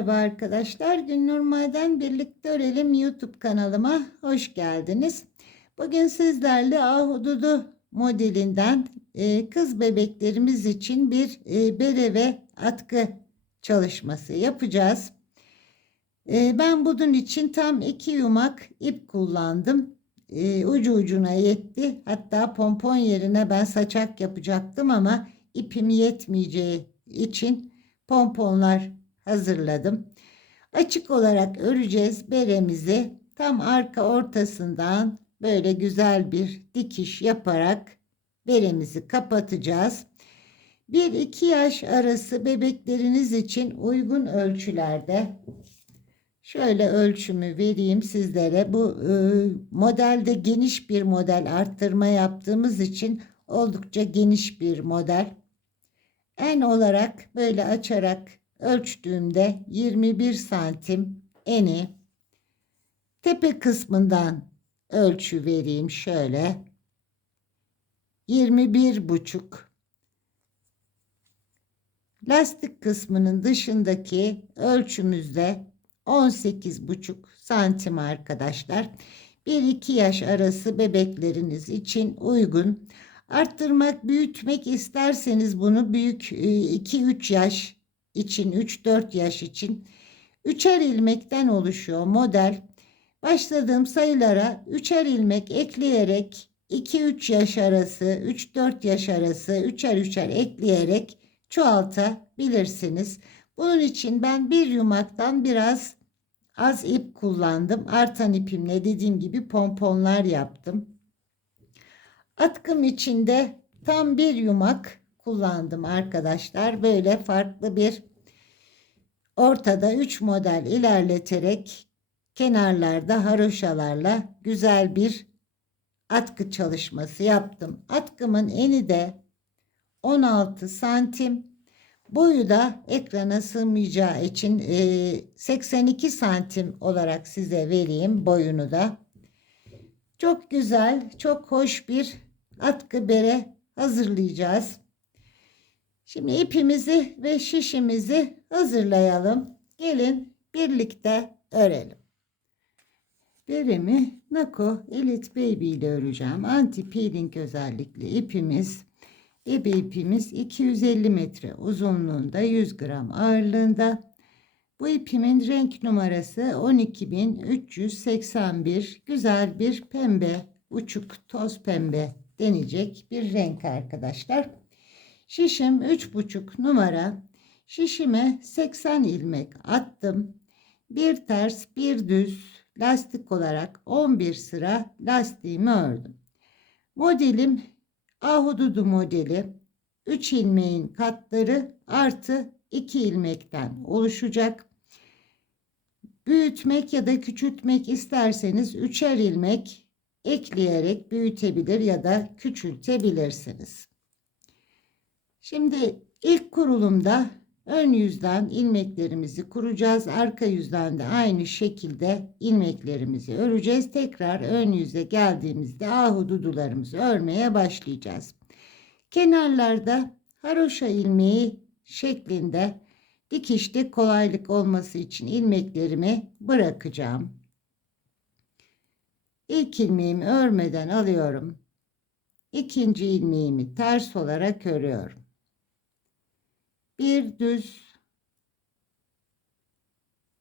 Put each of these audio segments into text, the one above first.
Merhaba arkadaşlar. Günnur Maden Birlikte Örelim YouTube kanalıma hoş geldiniz. Bugün sizlerle ahududu modelinden kız bebeklerimiz için bir bere ve atkı çalışması yapacağız. Ben bunun için tam 2 yumak ip kullandım. Ucu ucuna yetti. Hatta pompon yerine ben saçak yapacaktım ama ipim yetmeyeceği için pomponlar hazırladım. Açık olarak öreceğiz beremizi. Tam arka ortasından böyle güzel bir dikiş yaparak beremizi kapatacağız. 1-2 yaş arası bebekleriniz için uygun ölçülerde şöyle ölçümü vereyim sizlere. Bu modelde geniş bir model, arttırma yaptığımız için oldukça geniş bir model. En olarak böyle açarak ölçtüğümde 21 santim eni, tepe kısmından ölçü vereyim şöyle. 21,5. Lastik kısmının dışındaki ölçümüzde 18,5 santim arkadaşlar. 1-2 yaş arası bebekleriniz için uygun. Arttırmak, büyütmek isterseniz bunu büyük 2-3 yaş için, 3-4 yaş için 3'er ilmekten oluşuyor model. Başladığım sayılara 3'er ilmek ekleyerek 2-3 yaş arası, 3-4 yaş arası 3'er 3'er ekleyerek çoğaltabilirsiniz. Bunun için ben bir yumaktan biraz az ip kullandım. Artan ipimle dediğim gibi pomponlar yaptım. Atkım içinde tam bir yumak kullandım arkadaşlar. Böyle farklı bir ortada 3 model ilerleterek kenarlarda haroşalarla güzel bir atkı çalışması yaptım. Atkımın eni de 16 santim. Boyu da ekrana sığmayacağı için 82 santim olarak size vereyim boyunu da. Çok güzel, çok hoş bir atkı bere hazırlayacağız. Şimdi ipimizi ve şişimizi hazırlayalım. Gelin birlikte örelim. Beremi Nako Elite Baby ile öreceğim. Anti peeling özellikli ipimiz. Bebe ipimiz 250 metre uzunluğunda, 100 gram ağırlığında. Bu ipimin renk numarası 12381. Güzel bir pembe, uçuk toz pembe denecek bir renk arkadaşlar. Şişim 3,5 numara. Şişime 80 ilmek attım. Bir ters bir düz lastik olarak 11 sıra lastiğimi ördüm. Modelim ahududu modeli. 3 ilmeğin katları artı 2 ilmekten oluşacak. Büyütmek ya da küçültmek isterseniz 3'er ilmek ekleyerek büyütebilir ya da küçültebilirsiniz. Şimdi ilk kurulumda ön yüzden ilmeklerimizi kuracağız. Arka yüzden de aynı şekilde ilmeklerimizi öreceğiz. Tekrar ön yüze geldiğimizde ahududularımızı örmeye başlayacağız. Kenarlarda haroşa ilmeği şeklinde dikişte kolaylık olması için ilmeklerimi bırakacağım. İlk ilmeğimi örmeden alıyorum. İkinci ilmeğimi ters olarak örüyorum. Bir düz,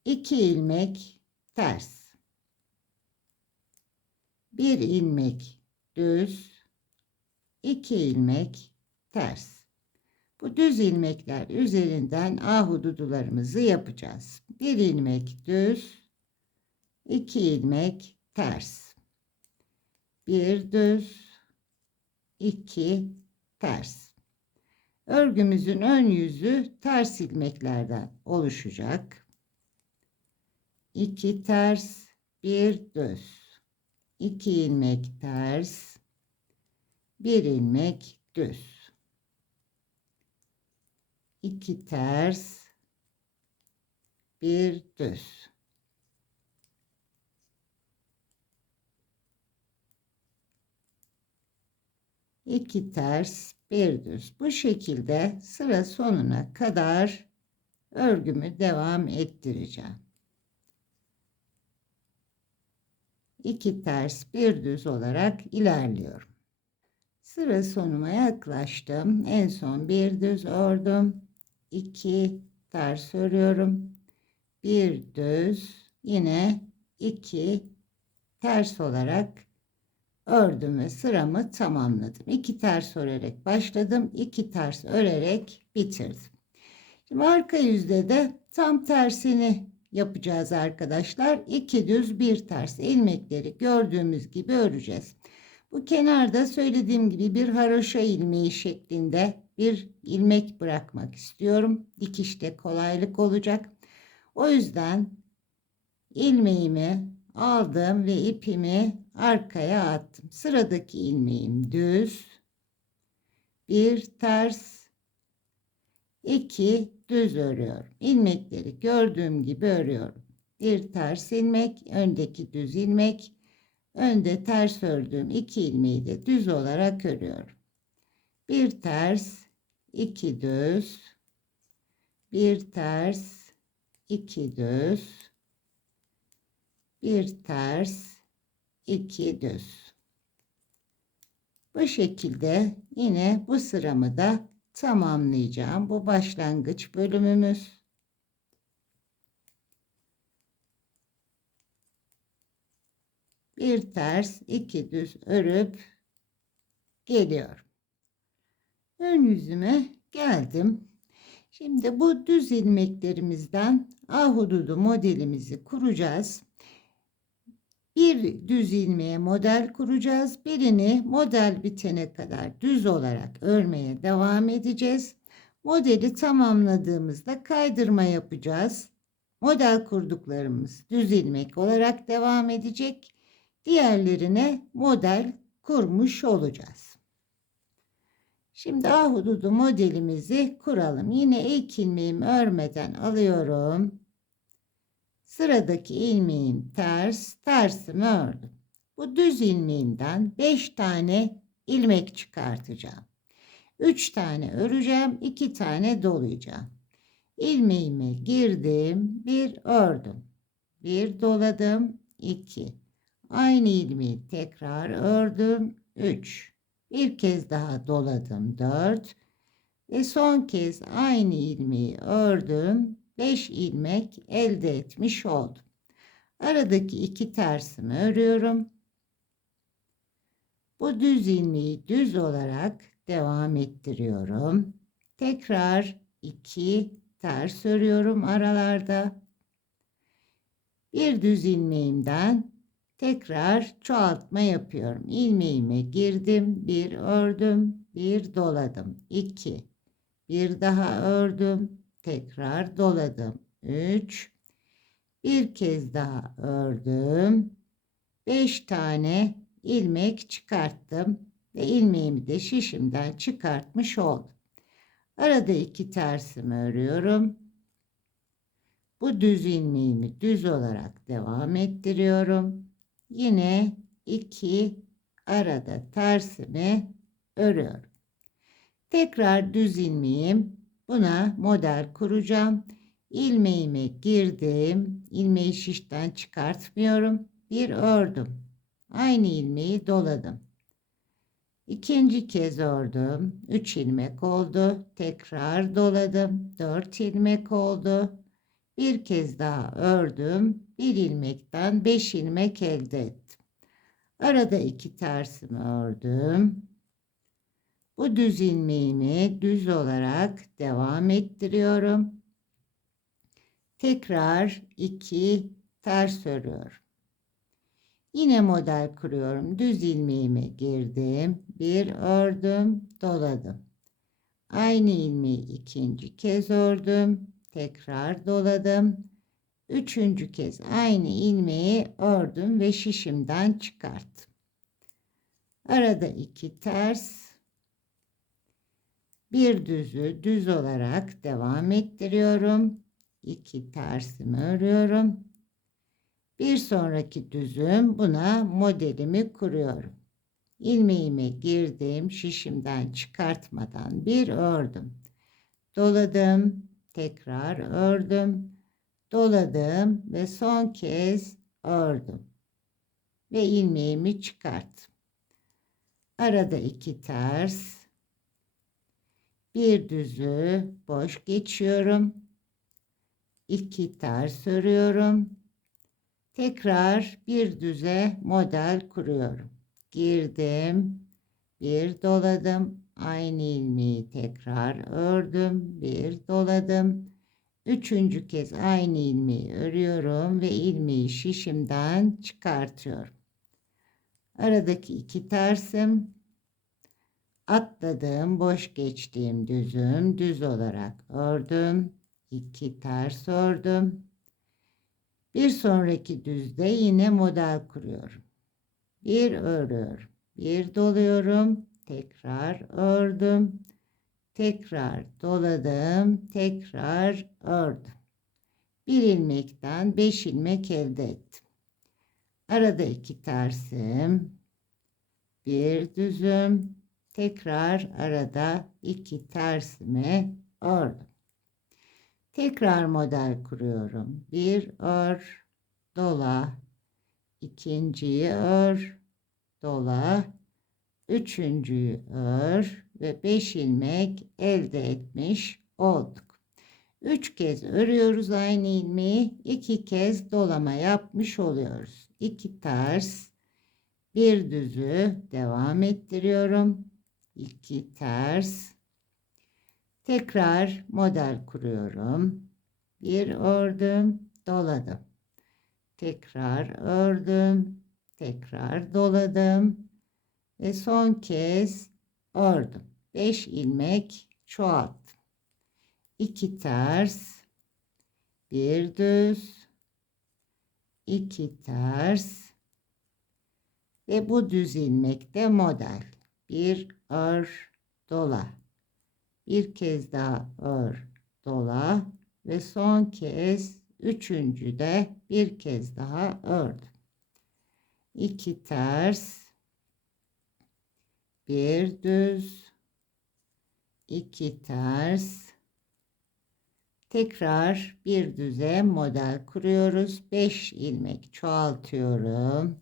2 ilmek ters, bir ilmek düz, 2 ilmek ters. Bu düz ilmekler üzerinden ahududularımızı yapacağız. Bir ilmek düz, 2 ilmek ters, bir düz, 2 ters. Örgümüzün ön yüzü ters ilmeklerden oluşacak. 2 ters, bir düz, 2 ilmek ters, bir ilmek düz, 2 ters, bir düz, 2 ters, bir düz. Bu şekilde sıra sonuna kadar örgümü devam ettireceğim. 2 ters bir düz olarak ilerliyorum. Sıra sonuma yaklaştım. En son bir düz ördüm. 2 ters örüyorum. Bir düz, yine 2 ters olarak ördüm ve sıramı tamamladım. 2 ters örerek başladım. 2 ters örerek bitirdim. Şimdi arka yüzde de tam tersini yapacağız arkadaşlar. 2 düz bir ters ilmekleri gördüğümüz gibi öreceğiz. Bu kenarda söylediğim gibi bir haroşa ilmeği şeklinde bir ilmek bırakmak istiyorum. Dikişte kolaylık olacak. O yüzden ilmeğimi aldım ve ipimi arkaya attım. Sıradaki ilmeğim düz, bir ters, 2 düz örüyorum. İlmekleri gördüğüm gibi örüyorum. Bir ters ilmek, öndeki düz ilmek, önde ters ördüğüm 2 ilmeği de düz olarak örüyorum. Bir ters, 2 düz, bir ters, 2 düz, bir ters, 2 düz. Bu şekilde yine bu sıramı da tamamlayacağım. Bu başlangıç bölümümüz. Bir ters, 2 düz örüp geliyorum. Ön yüzüme geldim. Şimdi bu düz ilmeklerimizden ahududu modelimizi kuracağız. Bir düz ilmeğe model kuracağız. Birini model bitene kadar düz olarak örmeye devam edeceğiz. Modeli tamamladığımızda kaydırma yapacağız. Model kurduklarımız düz ilmek olarak devam edecek. Diğerlerine model kurmuş olacağız. Şimdi ahududu modelimizi kuralım. Yine ilk ilmeğimi örmeden alıyorum. Sıradaki ilmeğim ters, tersimi ördüm. Bu düz ilmeğimden 5 tane ilmek çıkartacağım. 3 tane öreceğim, 2 tane dolayacağım. İlmeğime girdim, bir ördüm. Bir doladım, 2. Aynı ilmeği tekrar ördüm, 3. Bir kez daha doladım, 4. Ve son kez aynı ilmeği ördüm. 5 ilmek elde etmiş oldum. Aradaki 2 tersimi örüyorum. Bu düz ilmeği düz olarak devam ettiriyorum. Tekrar 2 ters örüyorum aralarda. Bir düz ilmeğimden tekrar çoğaltma yapıyorum. İlmeğime girdim, bir ördüm, bir doladım, 2. Bir daha ördüm, tekrar doladım, 3. Bir kez daha ördüm. 5 tane ilmek çıkarttım ve ilmeğimi de şişimden çıkartmış oldum. Arada 2 tersimi örüyorum. Bu düz ilmeğimi düz olarak devam ettiriyorum. Yine 2 arada tersimi örüyorum. Tekrar düz ilmeğim, buna model kuracağım. İlmeğime girdim. İlmeği şişten çıkartmıyorum. Bir ördüm. Aynı ilmeği doladım. İkinci kez ördüm. 3 ilmek oldu. Tekrar doladım. 4 ilmek oldu. Bir kez daha ördüm. Bir ilmekten 5 ilmek elde ettim. Arada 2 tersimi ördüm. Bu düz ilmeğimi düz olarak devam ettiriyorum. Tekrar 2 ters örüyorum. Yine model kuruyorum. Düz ilmeğime girdim. Bir ördüm, doladım. Aynı ilmeği ikinci kez ördüm. Tekrar doladım. Üçüncü kez aynı ilmeği ördüm ve şişimden çıkarttım. Arada 2 ters, bir düzü düz olarak devam ettiriyorum. 2 tersimi örüyorum. Bir sonraki düzüm, buna modelimi kuruyorum. İlmeğime girdim, şişimden çıkartmadan bir ördüm. Doladım, tekrar ördüm, doladım ve son kez ördüm ve ilmeğimi çıkarttım. Arada 2 ters, bir düzü boş geçiyorum, 2 ters örüyorum, tekrar bir düze model kuruyorum. Girdim, bir doladım, aynı ilmeği tekrar ördüm, bir doladım, üçüncü kez aynı ilmeği örüyorum ve ilmeği şişimden çıkartıyorum. Aradaki 2 tersim, atladım, boş geçtiğim düzüm, düz olarak ördüm, 2 ters ördüm. Bir sonraki düzde yine model kuruyorum. Bir örüyorum, bir doluyorum, tekrar ördüm, tekrar doladım, tekrar ördüm. Bir ilmekten 5 ilmek elde ettim. Arada 2 tersim, bir düzüm, tekrar arada 2 tersimi ördüm. Tekrar model kuruyorum. Bir ör, dola, ikinciyi ör, dola, üçüncüyü ör ve 5 ilmek elde etmiş olduk. 3 kez örüyoruz aynı ilmeği, 2 kez dolama yapmış oluyoruz. 2 ters, bir düzü devam ettiriyorum. 2 ters, tekrar model kuruyorum. Bir ördüm, doladım. Tekrar ördüm, tekrar doladım ve son kez ördüm. 5 ilmek çoğalttım. 2 ters, bir düz, 2 ters ve bu düz ilmekte model. Bir ör, dola. Bir kez daha ör, dola ve son kez üçüncü de bir kez daha ördüm. 2 ters, bir düz, 2 ters, tekrar bir düze model kuruyoruz. 5 ilmek çoğaltıyorum.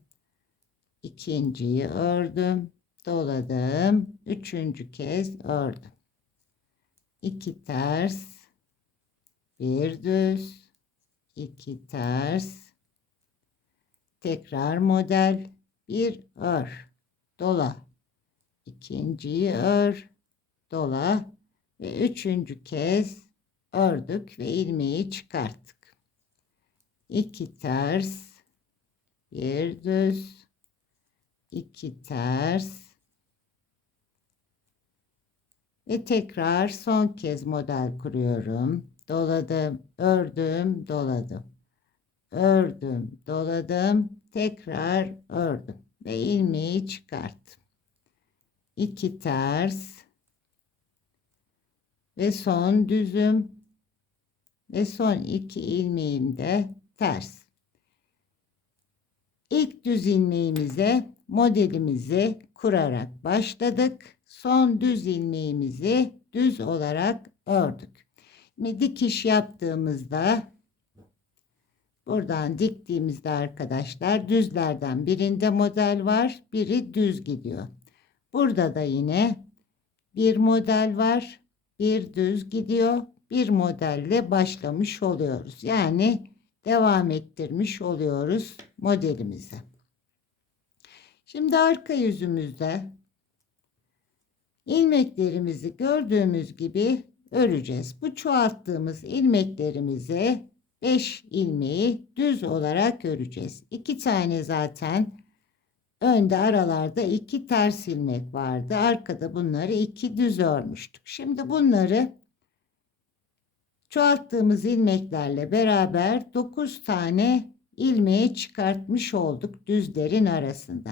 İkinciyi ördüm, doladım, üçüncü kez ördüm. 2 ters, bir düz, 2 ters, tekrar model, bir ör, dola, ikinciyi ör, dola ve üçüncü kez ördük ve ilmeği çıkarttık. 2 ters, bir düz, 2 ters ve tekrar son kez model kuruyorum. Doladım, ördüm, doladım. Ördüm, doladım, tekrar ördüm ve ilmeği çıkarttım. 2 ters ve son düzüm ve son 2 ilmeğim de ters. İlk düz ilmeğimize modelimizi kurarak başladık. Son düz ilmeğimizi düz olarak ördük. Şimdi dikiş yaptığımızda buradan diktiğimizde arkadaşlar düzlerden birinde model var, biri düz gidiyor. Burada da yine bir model var, bir düz gidiyor, bir modelle başlamış oluyoruz. Yani devam ettirmiş oluyoruz modelimizi. Şimdi arka yüzümüzde ilmeklerimizi gördüğümüz gibi öreceğiz. Bu çoğalttığımız ilmeklerimizi 5 ilmeği düz olarak öreceğiz. 2 tane zaten önde aralarda 2 ters ilmek vardı. Arkada bunları 2 düz örmüştük. Şimdi bunları çoğalttığımız ilmeklerle beraber 9 tane ilmeği çıkartmış olduk düzlerin arasında.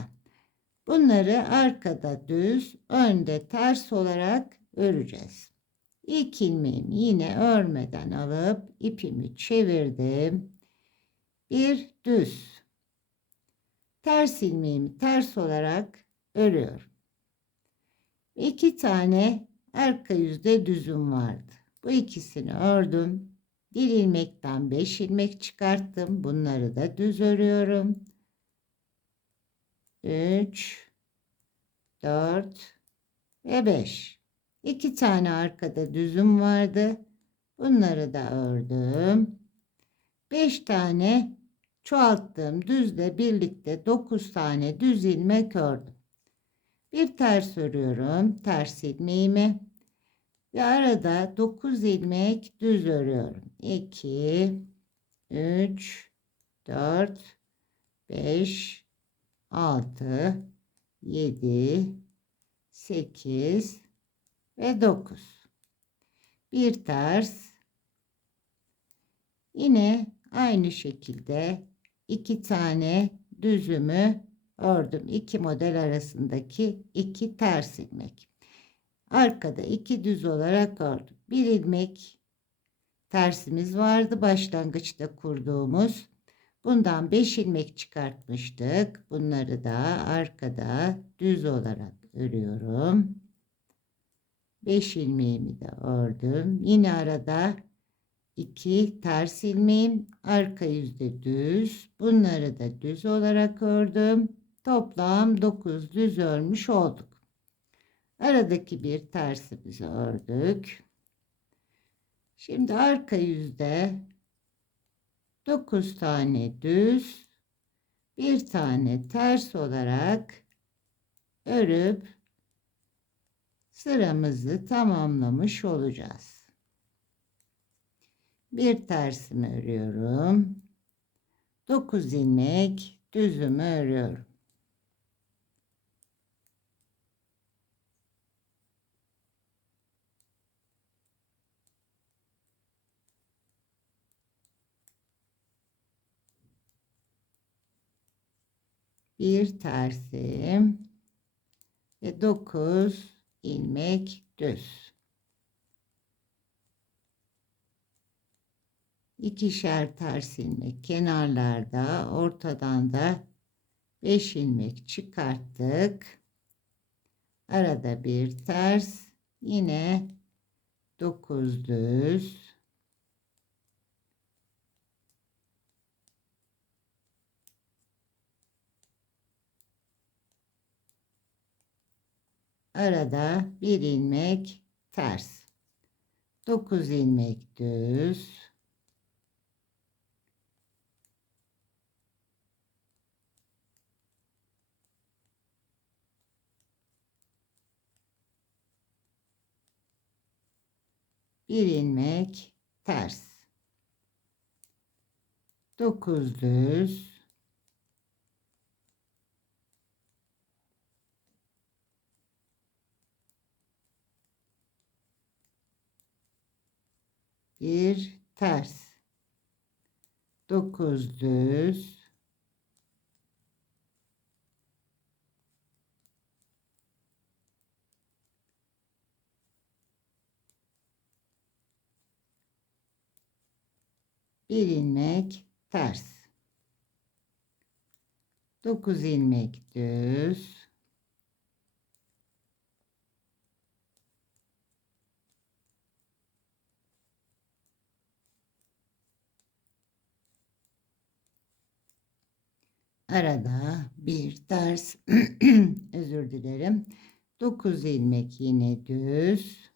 Bunları arkada düz, önde ters olarak öreceğiz. İlk ilmeğimi yine örmeden alıp ipimi çevirdim. Bir düz. Ters ilmeğimi ters olarak örüyorum. 2 tane arka yüzde düzüm vardı. Bu ikisini ördüm. Bir ilmekten 5 ilmek çıkarttım. Bunları da düz örüyorum. 3, 4 ve 5. 2 tane arkada düzüm vardı. Bunları da ördüm. 5 tane çoğalttığım düzle birlikte 9 tane düz ilmek ördüm. Bir ters örüyorum. Ters ilmeğimi. Ve arada 9 ilmek düz örüyorum. 2, 3, 4, 5, 6, 7, 8 ve 9. Bir ters. Yine aynı şekilde 2 tane düzümü ördüm. 2 model arasındaki 2 ters ilmek. Arkada 2 düz olarak ördüm. Bir ilmek tersimiz vardı başlangıçta kurduğumuz. Bundan 5 ilmek çıkartmıştık. Bunları da arkada düz olarak örüyorum. 5 ilmeğimi de ördüm. Yine arada 2 ters ilmeğim, arka yüzde düz. Bunları da düz olarak ördüm. Toplam 9 düz örmüş olduk. Aradaki bir tersimizi ördük. Şimdi arka yüzde 9 tane düz, bir tane ters olarak örüp sıramızı tamamlamış olacağız. Bir tersimi örüyorum. 9 ilmek düzümü örüyorum. Bir tersim ve 9 ilmek düz. İkişer ters ilmek kenarlarda, ortadan da 5 ilmek çıkarttık. Arada bir ters, yine 9 düz. Arada bir ilmek ters. 9 ilmek düz. Bir ilmek ters. 9 düz. Bir ters. 9 düz. Bir ilmek ters. 9 ilmek düz. Arada bir ters. Özür dilerim. 9 ilmek yine düz.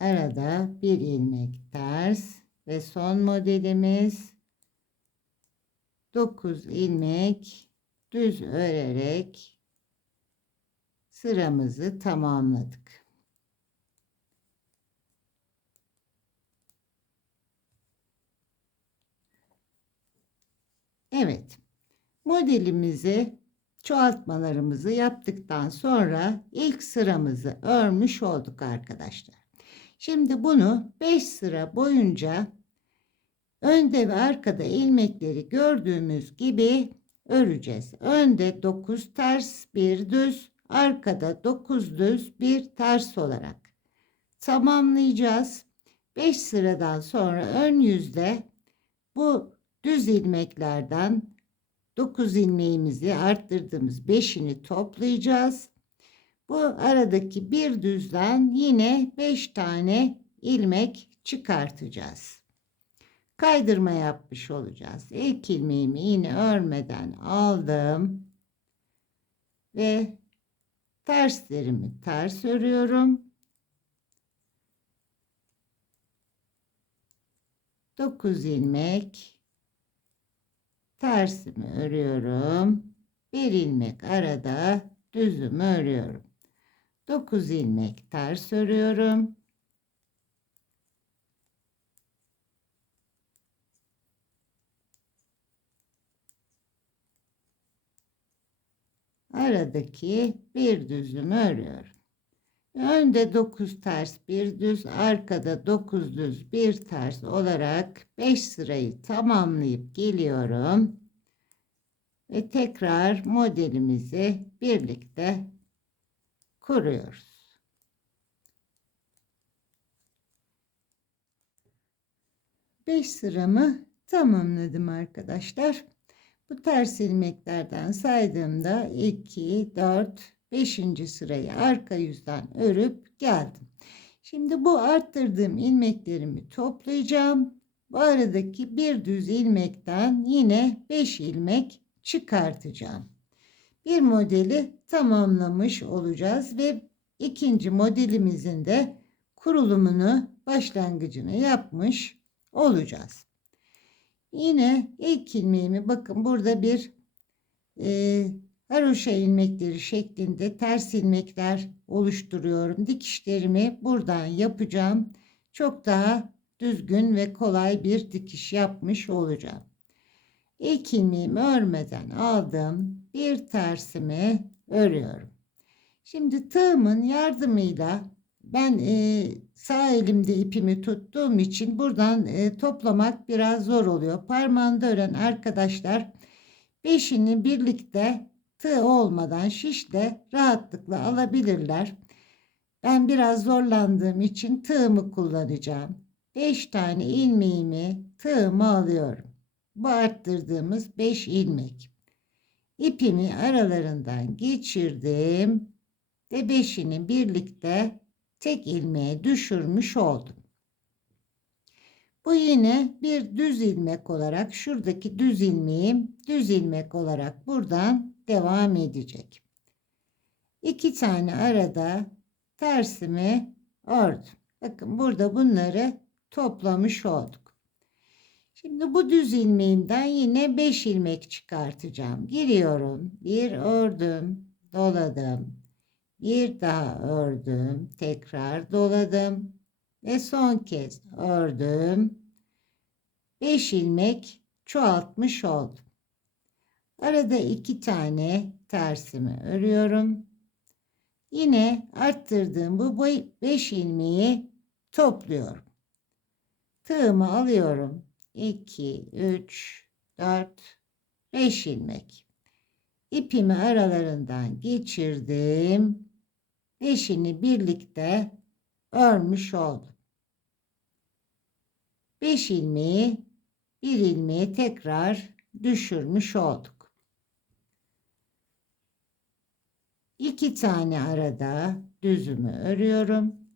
Arada bir ilmek ters ve son modelimiz 9 ilmek düz örerek sıramızı tamamladık. Evet, modelimizi çoğaltmalarımızı yaptıktan sonra ilk sıramızı örmüş olduk arkadaşlar. Şimdi bunu 5 sıra boyunca önde ve arkada ilmekleri gördüğümüz gibi öreceğiz. Önde 9 ters, bir düz, arkada 9 düz, bir ters olarak tamamlayacağız. 5 sıradan sonra ön yüzde bu düz ilmeklerden 9 ilmeğimizi arttırdığımız 5'ini toplayacağız. Bu aradaki bir düzden yine 5 tane ilmek çıkartacağız. Kaydırma yapmış olacağız. İlk ilmeğimi yine örmeden aldım ve terslerimi ters örüyorum. 9 ilmek tersimi örüyorum. Bir ilmek arada düzümü örüyorum. 9 ilmek ters örüyorum. Aradaki bir düzümü örüyorum. Önde 9 ters bir düz, arkada 9 düz bir ters olarak 5 sırayı tamamlayıp geliyorum. Ve tekrar modelimizi birlikte kuruyoruz. Beş sıramı tamamladım arkadaşlar. Bu ters ilmeklerden saydığımda 2, 4, 5. sırayı arka yüzden örüp geldim. Şimdi bu arttırdığım ilmeklerimi toplayacağım. Bu aradaki bir düz ilmekten yine 5 ilmek çıkartacağım. Bir modeli tamamlamış olacağız ve ikinci modelimizin de kurulumunu, başlangıcını yapmış olacağız. Yine ilk ilmeğimi bakın burada bir haroşa ilmekleri şeklinde ters ilmekler oluşturuyorum. Dikişlerimi buradan yapacağım. Çok daha düzgün ve kolay bir dikiş yapmış olacağım. İlk ilmeğimi örmeden aldım. Bir tersimi örüyorum. Şimdi tığımın yardımıyla ben sağ elimde ipimi tuttuğum için buradan toplamak biraz zor oluyor. Parmağında ören arkadaşlar 5'ini birlikte tığ olmadan şişle rahatlıkla alabilirler. Ben biraz zorlandığım için tığımı kullanacağım. 5 tane ilmeğimi tığıma alıyorum. Bu arttırdığımız 5 ilmek. İpimi aralarından geçirdim ve 5'ini birlikte tek ilmeğe düşürmüş oldum. Bu yine bir düz ilmek olarak şuradaki düz ilmeğim düz ilmek olarak buradan devam edecek. 2 tane arada tersimi ördüm. Bakın burada bunları toplamış olduk. Şimdi bu düz ilmeğimden yine 5 ilmek çıkartacağım. Giriyorum. Bir ördüm, doladım. Bir daha ördüm, tekrar doladım ve son kez ördüm. 5 ilmek çoğaltmış oldum. Arada 2 tane tersimi örüyorum. Yine arttırdığım bu 5 ilmeği topluyorum. Tığımı alıyorum. 2, 3, 4, 5 ilmek. İpimi aralarından geçirdim. 5'ini birlikte örmüş oldum. 5 ilmeği bir ilmeği tekrar düşürmüş olduk. 2 tane arada düzümü örüyorum.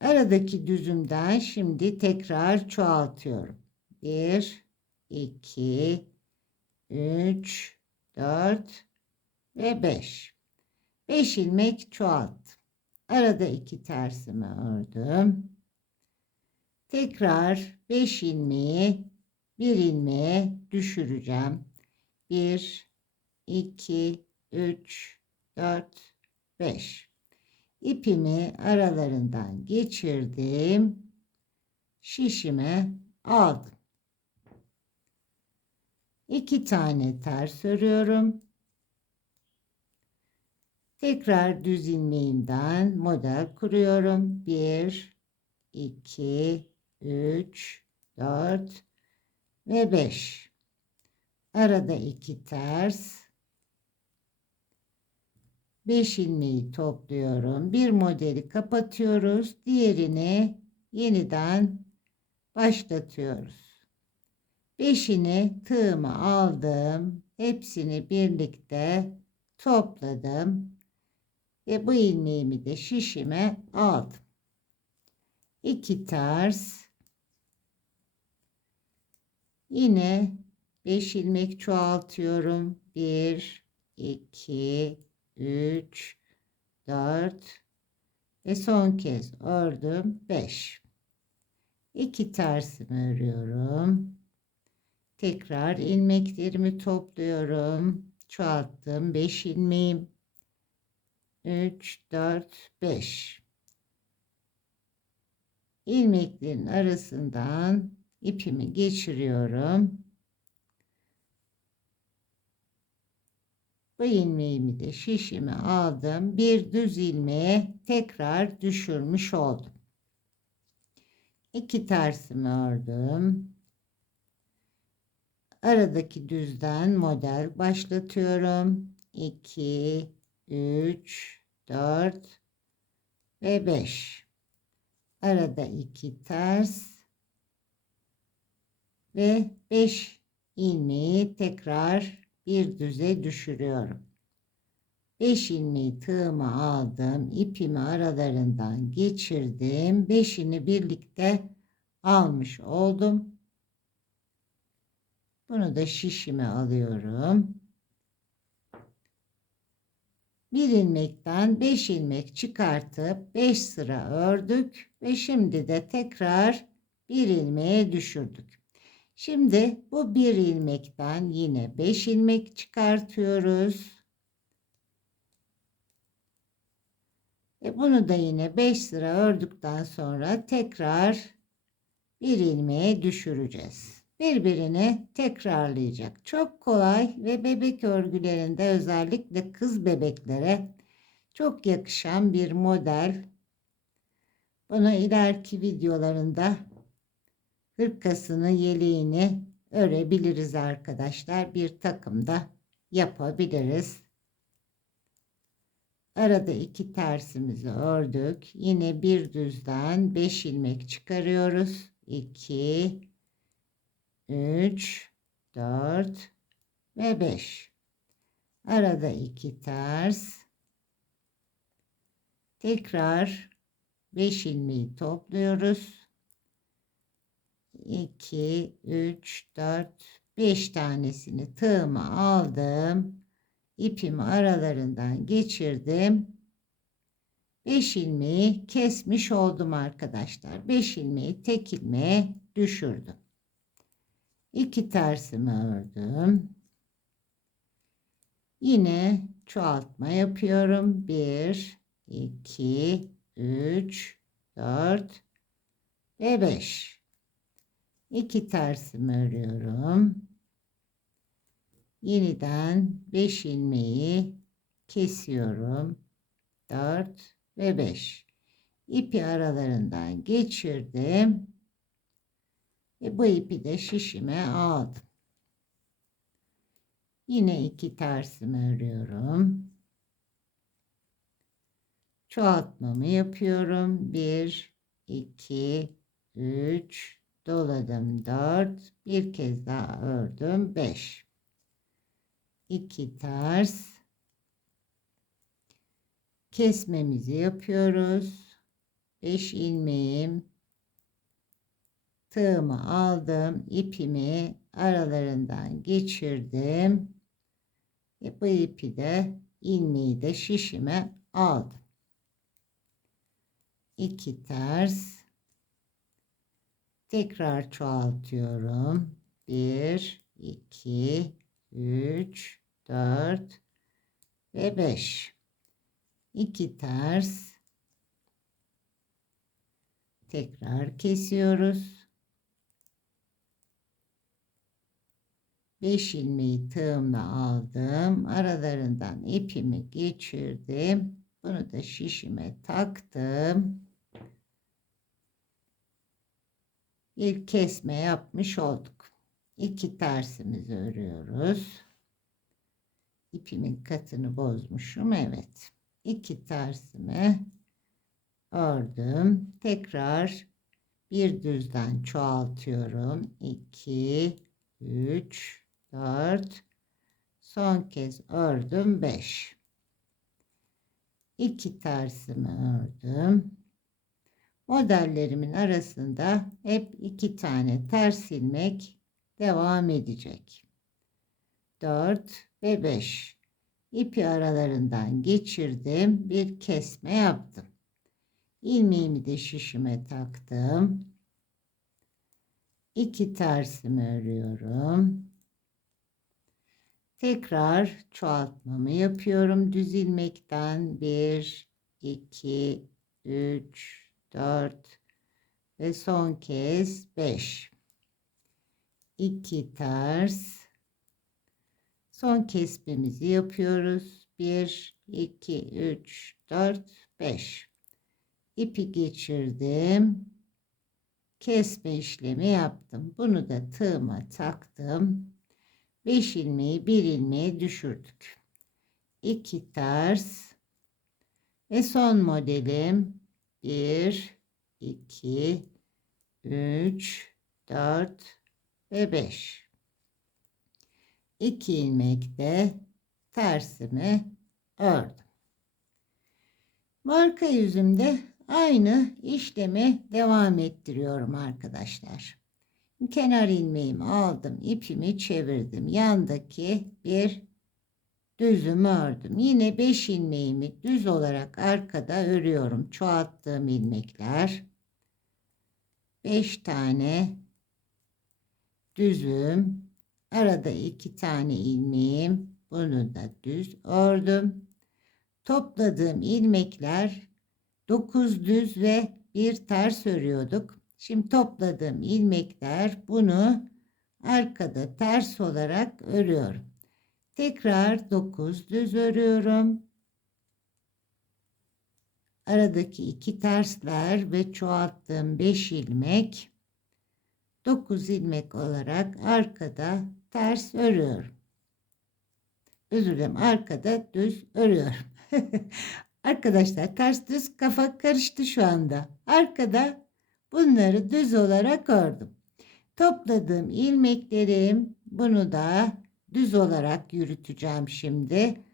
Aradaki düzümden şimdi tekrar çoğaltıyorum. 1, 2, 3, 4 ve 5. 5 ilmek çoğalttım. Arada 2 tersimi ördüm. Tekrar 5 ilmeği bir ilmeğe düşüreceğim. 1, 2, 3, 4, 5. İpimi aralarından geçirdim. Şişime aldım. 2 tane ters örüyorum. Tekrar düz ilmeğimden model kuruyorum. 1, 2, 3, 4 ve 5. Arada 2 ters. 5 ilmeği topluyorum. Bir modeli kapatıyoruz. Diğerini yeniden başlatıyoruz. 5'ini tığıma aldım. Hepsini birlikte topladım. Ve bu ilmeğimi de şişime aldım. 2 ters. Yine 5 ilmek çoğaltıyorum. 1, 2, 3, 4 ve son kez ördüm. 5. 2 tersimi örüyorum. Tekrar ilmeklerimi topluyorum. Çoğalttım. 5 ilmeğim. 3, 4, 5. İlmeklerin arasından ipimi geçiriyorum. Bu ilmeğimi de şişime aldım. Bir düz ilmeğe tekrar düşürmüş oldum. 2 tersimi ördüm. Aradaki düzden model başlatıyorum. 2, 3, 4 ve 5. Arada 2 ters ve 5 ilmeği tekrar bir düze düşürüyorum. 5 ilmeği tığıma aldım. İpimi aralarından geçirdim. 5'ini birlikte almış oldum. Bunu da şişime alıyorum. Bir ilmekten 5 ilmek çıkartıp 5 sıra ördük ve şimdi de tekrar bir ilmeğe düşürdük. Şimdi bu bir ilmekten yine 5 ilmek çıkartıyoruz. Bunu da yine 5 sıra ördükten sonra tekrar bir ilmeğe düşüreceğiz. Birbirini tekrarlayacak. Çok kolay ve bebek örgülerinde özellikle kız bebeklere çok yakışan bir model. Bunu ileriki videolarında hırkasını, yeleğini örebiliriz arkadaşlar. Bir takımda yapabiliriz. Arada 2 tersimizi ördük. Yine bir düzden 5 ilmek çıkarıyoruz. 2, 3, 4 ve 5. Arada 2 ters. Tekrar 5 ilmeği topluyoruz. 2, 3, 4, 5 tanesini tığıma aldım. İpimi aralarından geçirdim. 5 ilmeği kesmiş oldum arkadaşlar. 5 ilmeği tek ilmeğe düşürdüm. 2 tersimi ördüm. Yine çoğaltma yapıyorum. 1, 2, 3, 4 ve 5. 2 tersimi örüyorum. Yeniden 5 ilmeği kesiyorum. 4 ve 5. İpi aralarından geçirdim. Ve bu ipi de şişime aldım. Yine 2 tersimi örüyorum. Çoğaltmamı yapıyorum. 1, 2, 3, doladım 4. Bir kez daha ördüm 5. 2 ters. Kesmemizi yapıyoruz. 5 ilmeğim. Tığımı aldım. İpimi aralarından geçirdim. Ve bu ipi de ilmeği de şişime aldım. 2 ters. Tekrar çoğaltıyorum. 1, 2, 3, 4 ve 5. 2 ters. Tekrar kesiyoruz. 5 ilmeği tığımla aldım. Aralarından ipimi geçirdim. Bunu da şişime taktım. Bir kesme yapmış olduk. 2 tersimizi örüyoruz. İpimin katını bozmuşum. Evet. 2 tersimi ördüm. Tekrar bir düzden çoğaltıyorum. 2, 3, 4, son kez ördüm 5. 2 tersimi ördüm. Modellerimin arasında hep 2 tane ters ilmek devam edecek. 4 ve 5. İpi aralarından geçirdim. Bir kesme yaptım. İlmeğimi de şişime taktım. 2 tersimi örüyorum. Tekrar çoğaltmamı yapıyorum. Düz ilmekten 1, 2, 3, 4 ve son kez 5. 2 ters. Son kesmemizi yapıyoruz. 1, 2, 3, 4, 5. İpi geçirdim. Kesme işlemi yaptım. Bunu da tığıma taktım. 5 ilmeği bir ilmeğe düşürdük. 2 ters ve son modelim 1, 2, 3, 4 ve 5. 2 ilmekte tersimi ördüm. Marka yüzümde aynı işlemi devam ettiriyorum arkadaşlar. Kenar ilmeğimi aldım, ipimi çevirdim. Yandaki bir düzümü ördüm. Yine 5 ilmeğimi düz olarak arkada örüyorum. Çoğalttığım ilmekler. 5 tane düzüm. Arada 2 tane ilmeğim. Bunu da düz ördüm. Topladığım ilmekler 9 düz ve bir ters örüyorduk. Şimdi topladığım ilmekler, bunu arkada ters olarak örüyorum. Tekrar 9 düz örüyorum. Aradaki 2 tersler ve çoğalttığım 5 ilmek 9 ilmek olarak arkada ters örüyorum. Özür dilerim, arkada düz örüyorum. Arkadaşlar, ters düz kafa karıştı şu anda. Arkada bunları düz olarak ördüm. Topladığım ilmeklerim, bunu da düz olarak yürüteceğim şimdi.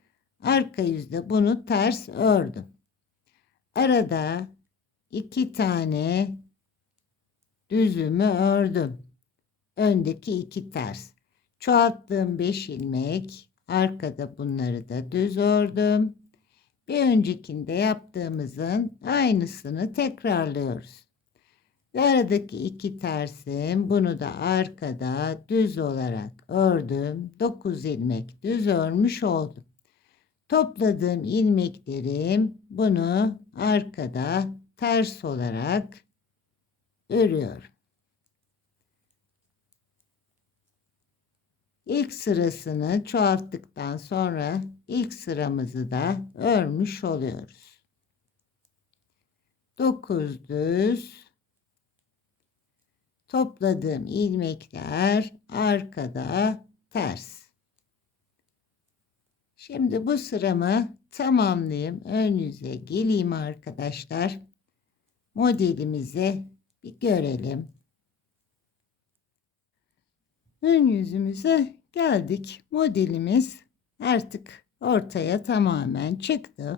Arka yüzde bunu ters ördüm. Arada 2 tane düzümü ördüm. Öndeki 2 ters. Çoğalttığım 5 ilmek, arkada bunları da düz ördüm. Bir öncekinde yaptığımızın aynısını tekrarlıyoruz. Ve aradaki 2 tersim, bunu da arkada düz olarak ördüm. 9 ilmek düz örmüş oldum. Topladığım ilmeklerim, bunu arkada ters olarak örüyorum. İlk sırasını çoğalttıktan sonra ilk sıramızı da örmüş oluyoruz. 9 düz. Topladığım ilmekler arkada ters. Şimdi bu sıramı tamamlayayım. Ön yüze geleyim arkadaşlar. Modelimizi bir görelim. Ön yüzümüze geldik. Modelimiz artık ortaya tamamen çıktı.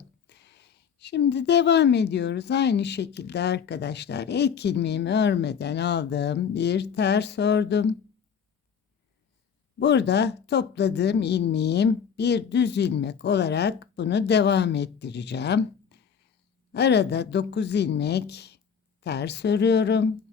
Şimdi devam ediyoruz. Aynı şekilde arkadaşlar, ilk ilmeğimi örmeden aldım. Bir ters ördüm. Burada topladığım ilmeğim bir düz ilmek olarak bunu devam ettireceğim. Arada 9 ilmek ters örüyorum.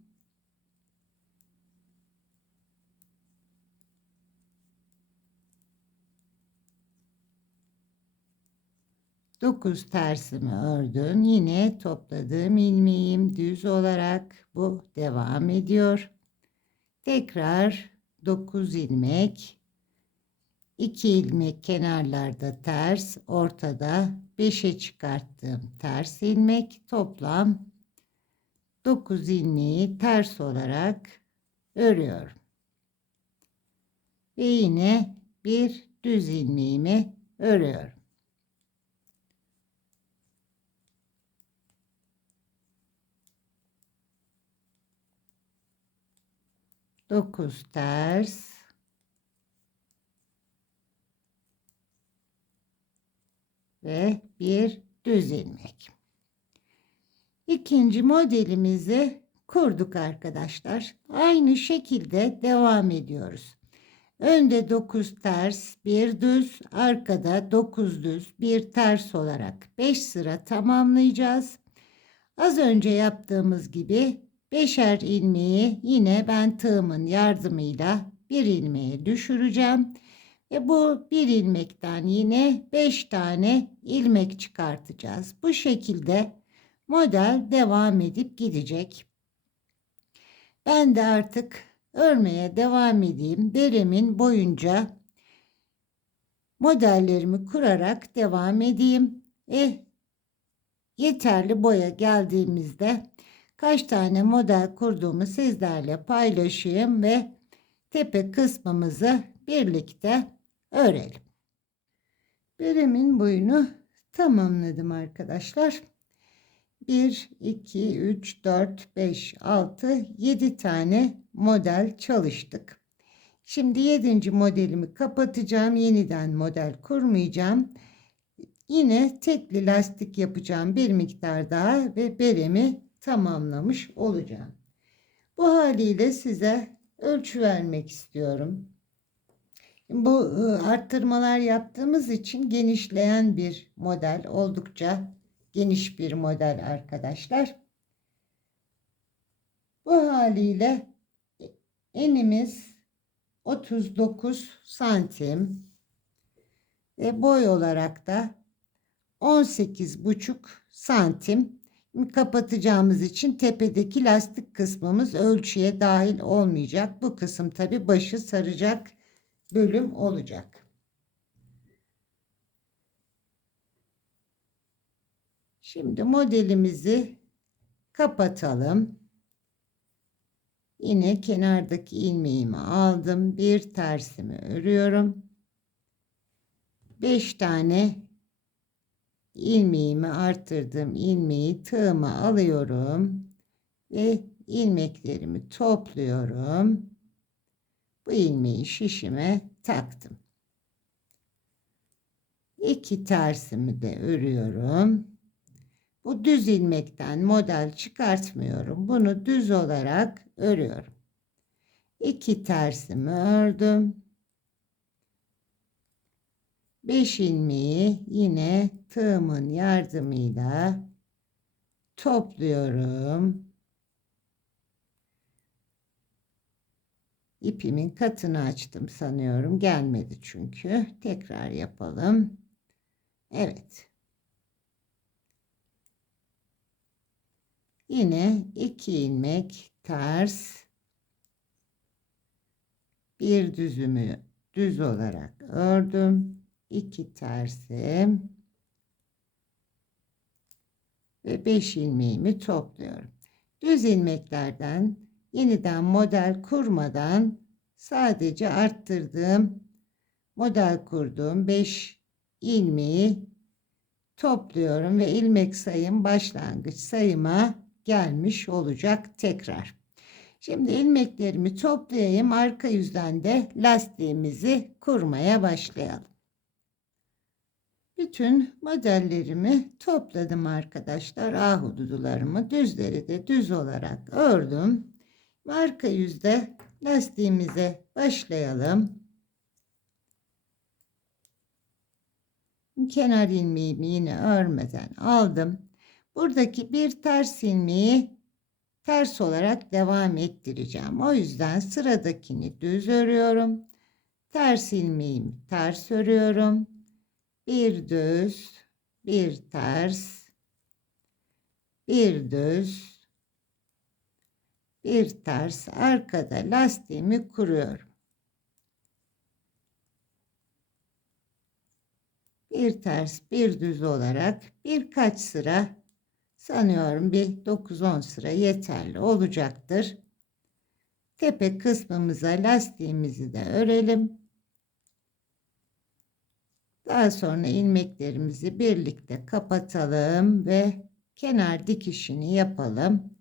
Dokuz tersimi ördüm. Yine topladığım ilmeğim düz olarak bu devam ediyor. Tekrar 9 ilmek, 2 ilmek kenarlarda ters, ortada 5'e çıkarttığım ters ilmek, toplam 9 ilmeği ters olarak örüyorum. Ve yine bir düz ilmeğimi örüyorum. 9 ters ve bir düz ilmek. İkinci modelimizi kurduk arkadaşlar. Aynı şekilde devam ediyoruz. Önde 9 ters, bir düz, arkada 9 düz, bir ters olarak 5 sıra tamamlayacağız. Az önce yaptığımız gibi 5'er ilmeği yine ben tığımın yardımıyla bir ilmeğe düşüreceğim. Ve bu bir ilmekten yine 5 tane ilmek çıkartacağız. Bu şekilde model devam edip gidecek. Ben de artık örmeye devam edeyim. Beremin boyunca modellerimi kurarak devam edeyim. Yeterli boya geldiğimizde kaç tane model kurduğumu sizlerle paylaşayım ve tepe kısmımızı birlikte örelim. Beremin boyunu tamamladım arkadaşlar. 1, 2, 3, 4, 5, 6, 7 tane model çalıştık. Şimdi 7. modelimi kapatacağım. Yeniden model kurmayacağım. Yine tekli lastik yapacağım bir miktar daha ve beremi tamamlamış olacağım. Bu haliyle size ölçü vermek istiyorum. Bu arttırmalar yaptığımız için genişleyen bir model, oldukça geniş bir model arkadaşlar. Bu haliyle enimiz 39 santim ve boy olarak da 18,5 santim. Kapatacağımız için tepedeki lastik kısmımız ölçüye dahil olmayacak. Bu kısım tabi başı saracak bölüm olacak. Şimdi modelimizi kapatalım. Yine kenardaki ilmeğimi aldım. Bir tersimi örüyorum. 5 tane ilmeğimi arttırdım. İlmeği tığıma alıyorum ve ilmeklerimi topluyorum. Bu ilmeği şişime taktım. 2 tersimi de örüyorum. Bu düz ilmekten model çıkartmıyorum. Bunu düz olarak örüyorum. 2 tersimi ördüm. 5 ilmeği yine tığımın yardımıyla topluyorum. İpimin katını açtım sanıyorum. Gelmedi çünkü. Tekrar yapalım. Evet. Yine 2 ilmek ters, bir düzümü düz olarak ördüm. 2 tersim ve 5 ilmeğimi topluyorum. Düz ilmeklerden yeniden model kurmadan sadece arttırdığım, model kurduğum 5 ilmeği topluyorum ve ilmek sayım başlangıç sayıma gelmiş olacak tekrar. Şimdi ilmeklerimi toplayayım. Arka yüzden de lastiğimizi kurmaya başlayalım. Bütün modellerimi topladım arkadaşlar. Ahududularımı, düzleri de düz olarak ördüm. Arka yüzde lastiğimize başlayalım. Kenar ilmeğimi yine örmeden aldım. Buradaki bir ters ilmeği ters olarak devam ettireceğim. O yüzden sıradakini düz örüyorum. Ters ilmeğimi ters örüyorum. Bir düz, bir ters, bir düz, bir ters. Arkada lastiğimi kuruyorum. Bir ters, bir düz olarak birkaç sıra, sanıyorum bir 9-10 sıra yeterli olacaktır. Tepe kısmımıza lastiğimizi de örelim. Daha sonra ilmeklerimizi birlikte kapatalım ve kenar dikişini yapalım.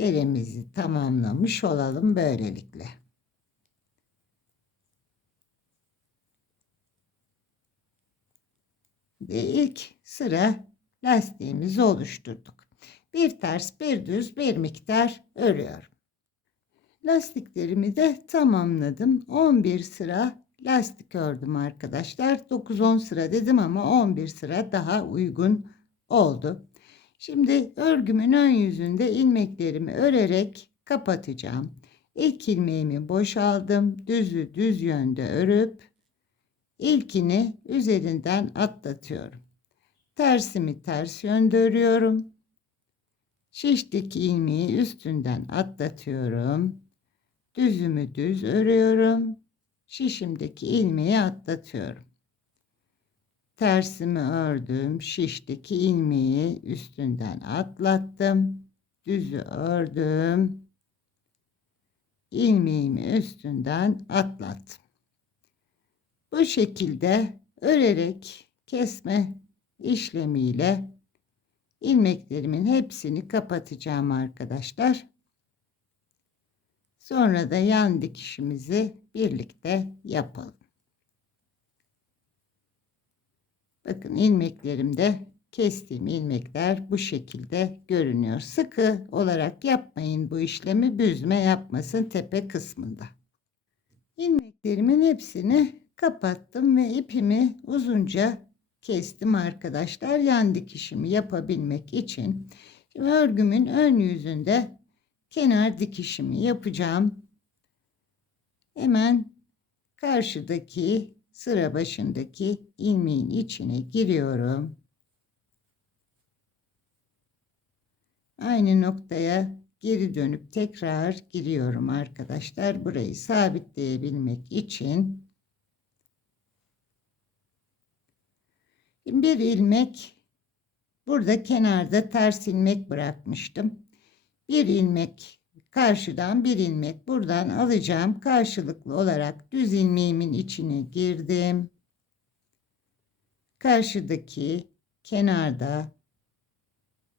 beremizi tamamlamış olalım böylelikle. Ve ilk sıra lastiğimizi oluşturduk. Bir ters, bir düz, bir miktar örüyorum. Lastiklerimi de tamamladım. 11 sıra lastik ördüm arkadaşlar. 9-10 sıra dedim ama 11 sıra daha uygun oldu. Şimdi örgümün ön yüzünde ilmeklerimi örerek kapatacağım. İlk ilmeğimi boşaldım. Düzü düz yönde örüp ilkini üzerinden atlatıyorum. Tersimi ters yönde örüyorum. Şişteki ilmeği üstünden atlatıyorum. Düzümü düz örüyorum. Şişimdeki ilmeği atlatıyorum. Tersimi ördüm. Şişteki ilmeği üstünden atlattım. Düzü ördüm. İlmeğimi üstünden atlattım. Bu şekilde örerek kesme işlemiyle ilmeklerimin hepsini kapatacağım arkadaşlar. Sonra da yan dikişimizi birlikte yapalım. Bakın ilmeklerimde kestiğim ilmekler bu şekilde görünüyor. Sıkı olarak yapmayın bu işlemi, büzme yapmasın tepe kısmında. İlmeklerimin hepsini kapattım ve ipimi uzunca kestim arkadaşlar. Yan dikişimi yapabilmek için. Şimdi örgümün ön yüzünde kenar dikişimi yapacağım. Hemen karşıdaki sıra başındaki ilmeğin içine giriyorum. Aynı noktaya geri dönüp tekrar giriyorum arkadaşlar. Burayı sabitleyebilmek için bir ilmek, burada kenarda ters ilmek bırakmıştım. Bir ilmek karşıdan, bir ilmek buradan alacağım. Karşılıklı olarak düz ilmeğimin içine girdim. Karşıdaki kenarda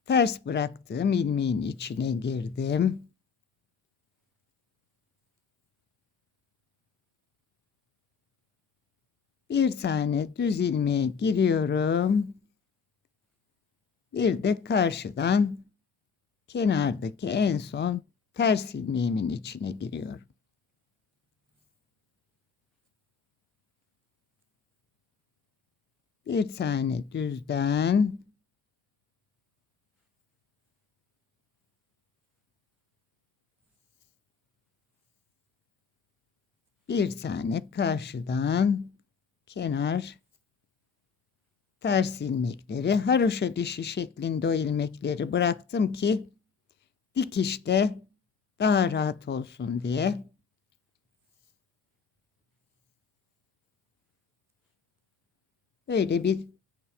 ters bıraktığım ilmeğin içine girdim. Bir tane düz ilmeğe giriyorum. Bir de karşıdan kenardaki en son ters ilmeğimin içine giriyorum. Bir tane düzden bir tane karşıdan kenar ters ilmekleri, haroşa dişi şeklinde o ilmekleri bıraktım ki dikişte daha rahat olsun diye. Böyle bir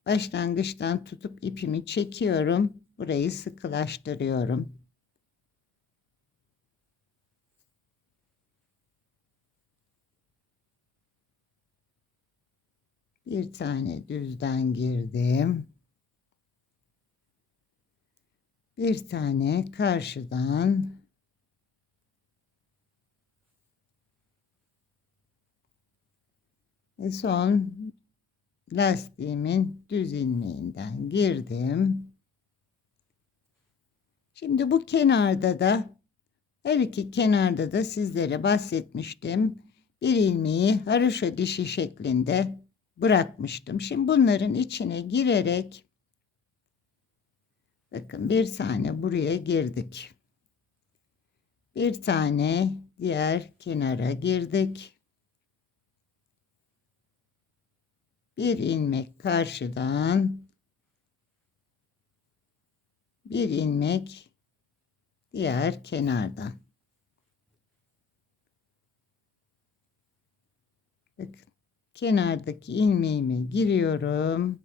başlangıçtan tutup ipimi çekiyorum. Burayı sıkılaştırıyorum. Bir tane düzden girdim. Bir tane karşıdan ve son lastiğimin düz ilmeğinden girdim. Şimdi bu kenarda da, her iki kenarda da sizlere bahsetmiştim. Bir ilmeği haroşa dişi şeklinde bırakmıştım. Şimdi bunların içine girerek, bakın bir tane buraya girdik. Bir tane diğer kenara girdik. Bir ilmek karşıdan, bir ilmek diğer kenardan. Bakın kenardaki ilmeğime giriyorum.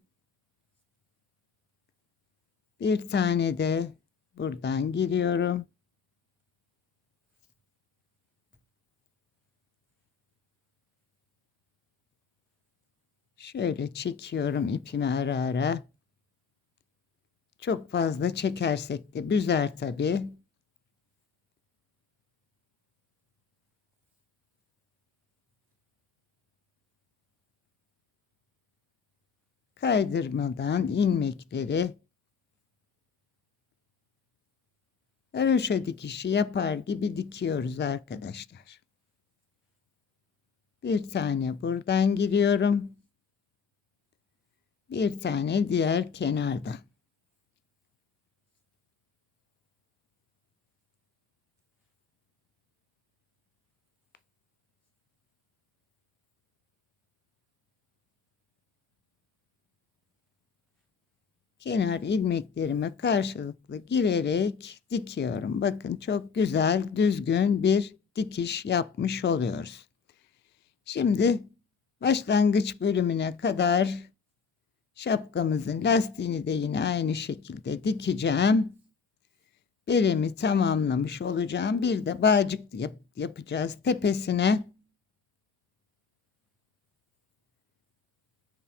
Bir tane de buradan giriyorum. Şöyle çekiyorum ipimi ara ara. Çok fazla çekersek de büzer tabii. kaydırmadan ilmekleri haroşa dikişi yapar gibi dikiyoruz arkadaşlar. Bir tane buradan giriyorum. Bir tane diğer kenardan. Kenar ilmeklerime karşılıklı girerek dikiyorum. Bakın çok güzel, düzgün bir dikiş yapmış oluyoruz. Şimdi başlangıç bölümüne kadar şapkamızın lastiğini de yine aynı şekilde dikeceğim. Beremi tamamlamış olacağım. Bir de bağcık yapacağız tepesine.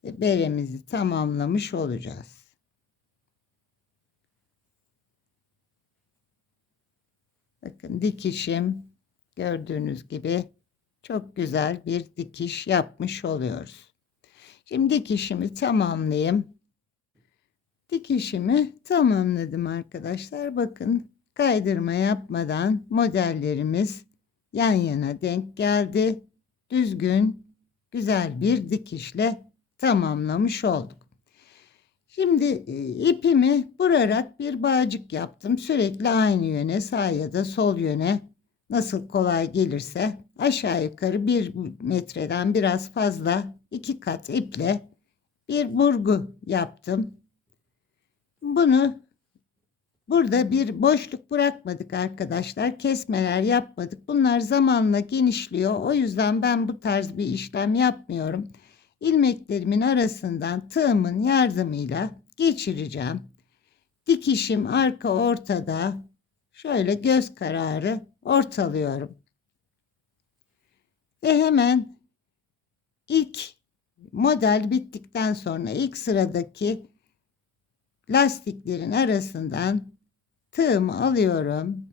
Ve beremizi tamamlamış olacağız. Bakın dikişim gördüğünüz gibi çok güzel bir dikiş yapmış oluyoruz. Şimdi dikişimi tamamlayayım. Dikişimi tamamladım arkadaşlar. Bakın kaydırma yapmadan modellerimiz yan yana denk geldi. Düzgün, güzel bir dikişle tamamlamış olduk. Şimdi ipimi burarak bir bağcık yaptım. Sürekli aynı yöne, sağ ya da sol yöne nasıl kolay gelirse aşağı yukarı 1 metreden biraz fazla 2 kat iple bir burgu yaptım. Bunu burada bir boşluk bırakmadık arkadaşlar. Kesmeler yapmadık. Bunlar zamanla genişliyor. O yüzden ben bu tarz bir işlem yapmıyorum. İlmeklerimin arasından tığımın yardımıyla geçireceğim. Dikişim arka ortada. Şöyle göz kararı ortalıyorum. Ve hemen ilk model bittikten sonra ilk sıradaki lastiklerin arasından tığımı alıyorum.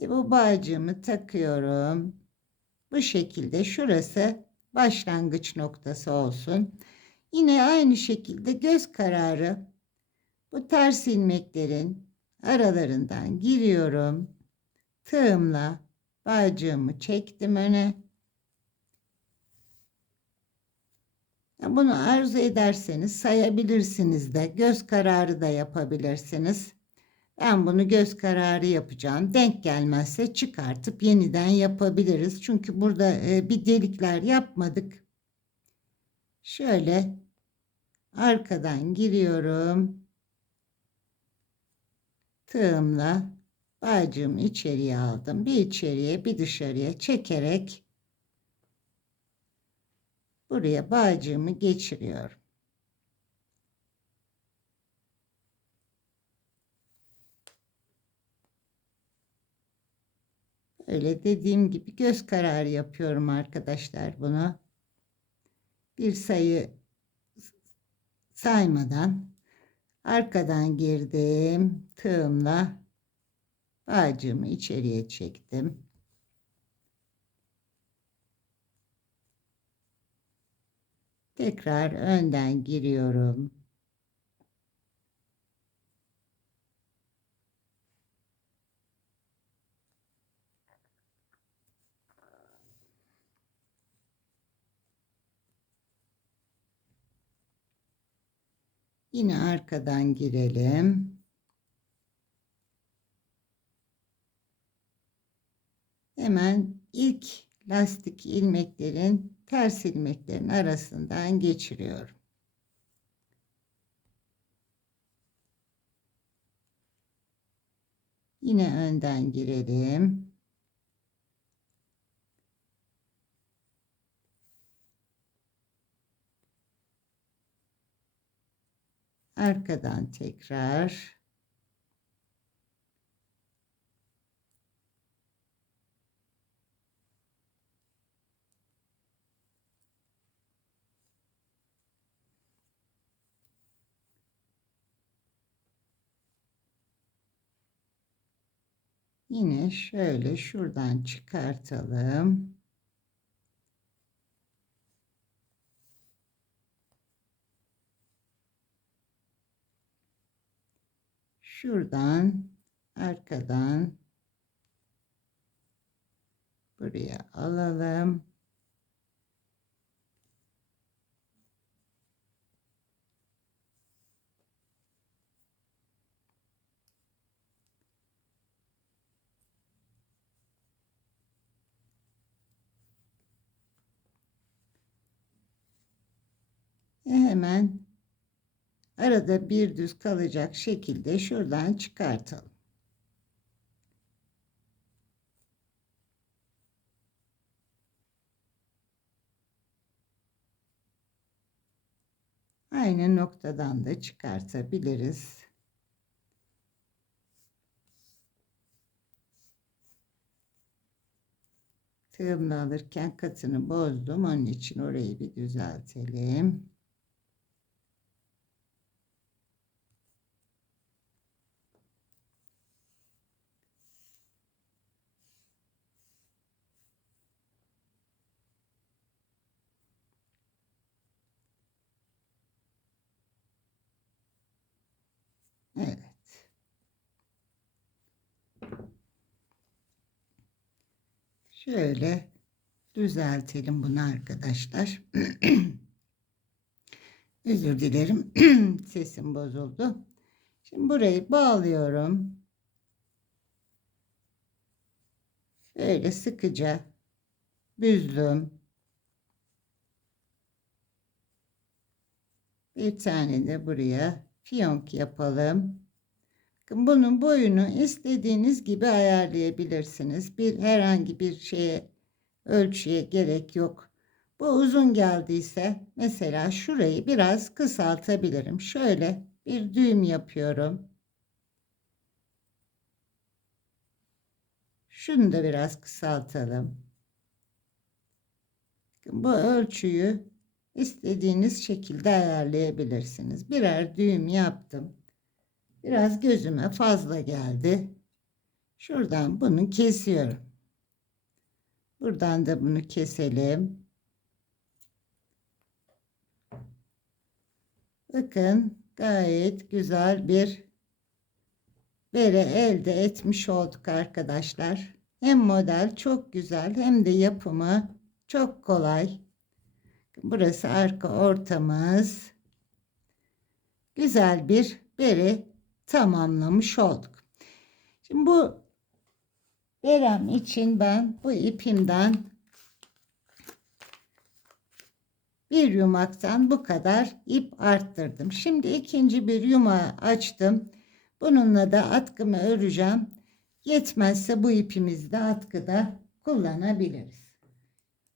Ve bu bağcığımı takıyorum. Bu şekilde şurası başlangıç noktası olsun. Yine aynı şekilde göz kararı bu ters ilmeklerin aralarından giriyorum. Tığımla bağcığımı çektim öne. Bunu arzu ederseniz sayabilirsiniz de, göz kararı da yapabilirsiniz. Ben bunu göz kararı yapacağım. Denk gelmezse çıkartıp yeniden yapabiliriz. Çünkü burada bir delikler yapmadık. Şöyle arkadan giriyorum. Tığımla bağcığımı içeriye aldım. Bir içeriye bir dışarıya çekerek buraya bağcığımı geçiriyorum. Öyle dediğim gibi göz kararı yapıyorum arkadaşlar bunu. Bir sayı saymadan arkadan girdim. Tığımla bağcığımı içeriye çektim. Tekrar önden giriyorum. Yine arkadan girelim. Hemen ilk lastik ilmeklerin ters ilmeklerin arasından geçiriyorum. Yine önden girelim. Arkadan tekrar. Yine şöyle şuradan çıkartalım. şuradan arkadan buraya alalım. Hemen arada bir düz kalacak şekilde şuradan çıkartalım. Aynı noktadan da çıkartabiliriz. Tığımla alırken katını bozdum. Onun için orayı bir düzeltelim. Evet. Şöyle düzeltelim bunu arkadaşlar. Özür dilerim. Sesim bozuldu. Şimdi burayı bağlıyorum. Böyle sıkıca büzdüm. Bir tane de buraya fiyonk yapalım. Bunun boyunu istediğiniz gibi ayarlayabilirsiniz. Herhangi bir şeye, ölçüye gerek yok. Bu uzun geldiyse mesela şurayı biraz kısaltabilirim. Şöyle bir düğüm yapıyorum. Şunu da biraz kısaltalım. Bu ölçüyü istediğiniz şekilde ayarlayabilirsiniz. Birer düğüm yaptım. Biraz gözüme fazla geldi. Şuradan bunu kesiyorum. Buradan da bunu keselim. Bakın gayet güzel bir bere elde etmiş olduk arkadaşlar. Hem model çok güzel hem de yapımı çok kolay. Burası arka ortamız. Güzel bir bere tamamlamış olduk. Şimdi bu berem için ben bu ipimden bir yumaktan bu kadar ip arttırdım. Şimdi ikinci bir yumağı açtım. Bununla da atkımı öreceğim. Yetmezse bu ipimizi de atkıda kullanabiliriz.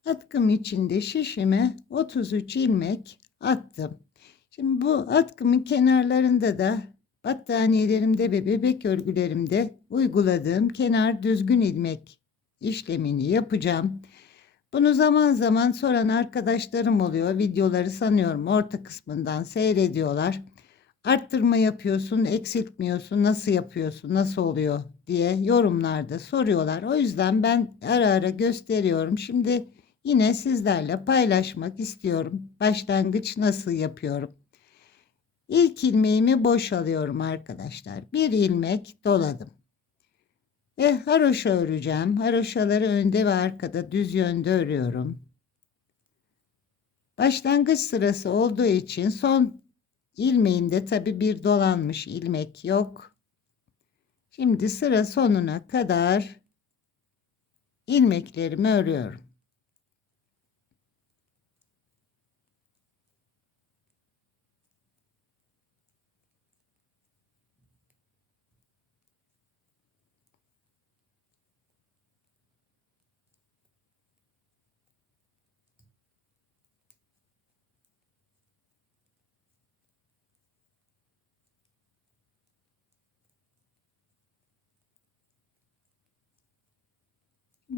Atkım içinde şişime 33 ilmek attım. Şimdi bu atkımın kenarlarında da battaniyelerimde ve bebek örgülerimde uyguladığım kenar düzgün ilmek işlemini yapacağım. Bunu zaman zaman soran arkadaşlarım oluyor. Videoları sanıyorum orta kısmından seyrediyorlar. Arttırma yapıyorsun, eksiltmiyorsun, nasıl yapıyorsun, nasıl oluyor diye yorumlarda soruyorlar. O yüzden ben ara ara gösteriyorum. Şimdi yine sizlerle paylaşmak istiyorum. Başlangıç nasıl yapıyorum? İlk ilmeğimi boşalıyorum arkadaşlar. Bir ilmek doladım. Ve haroşa öreceğim. Haroşaları önde ve arkada düz yönde örüyorum. Başlangıç sırası olduğu için son ilmeğimde tabi bir dolanmış ilmek yok. Şimdi sıra sonuna kadar ilmeklerimi örüyorum.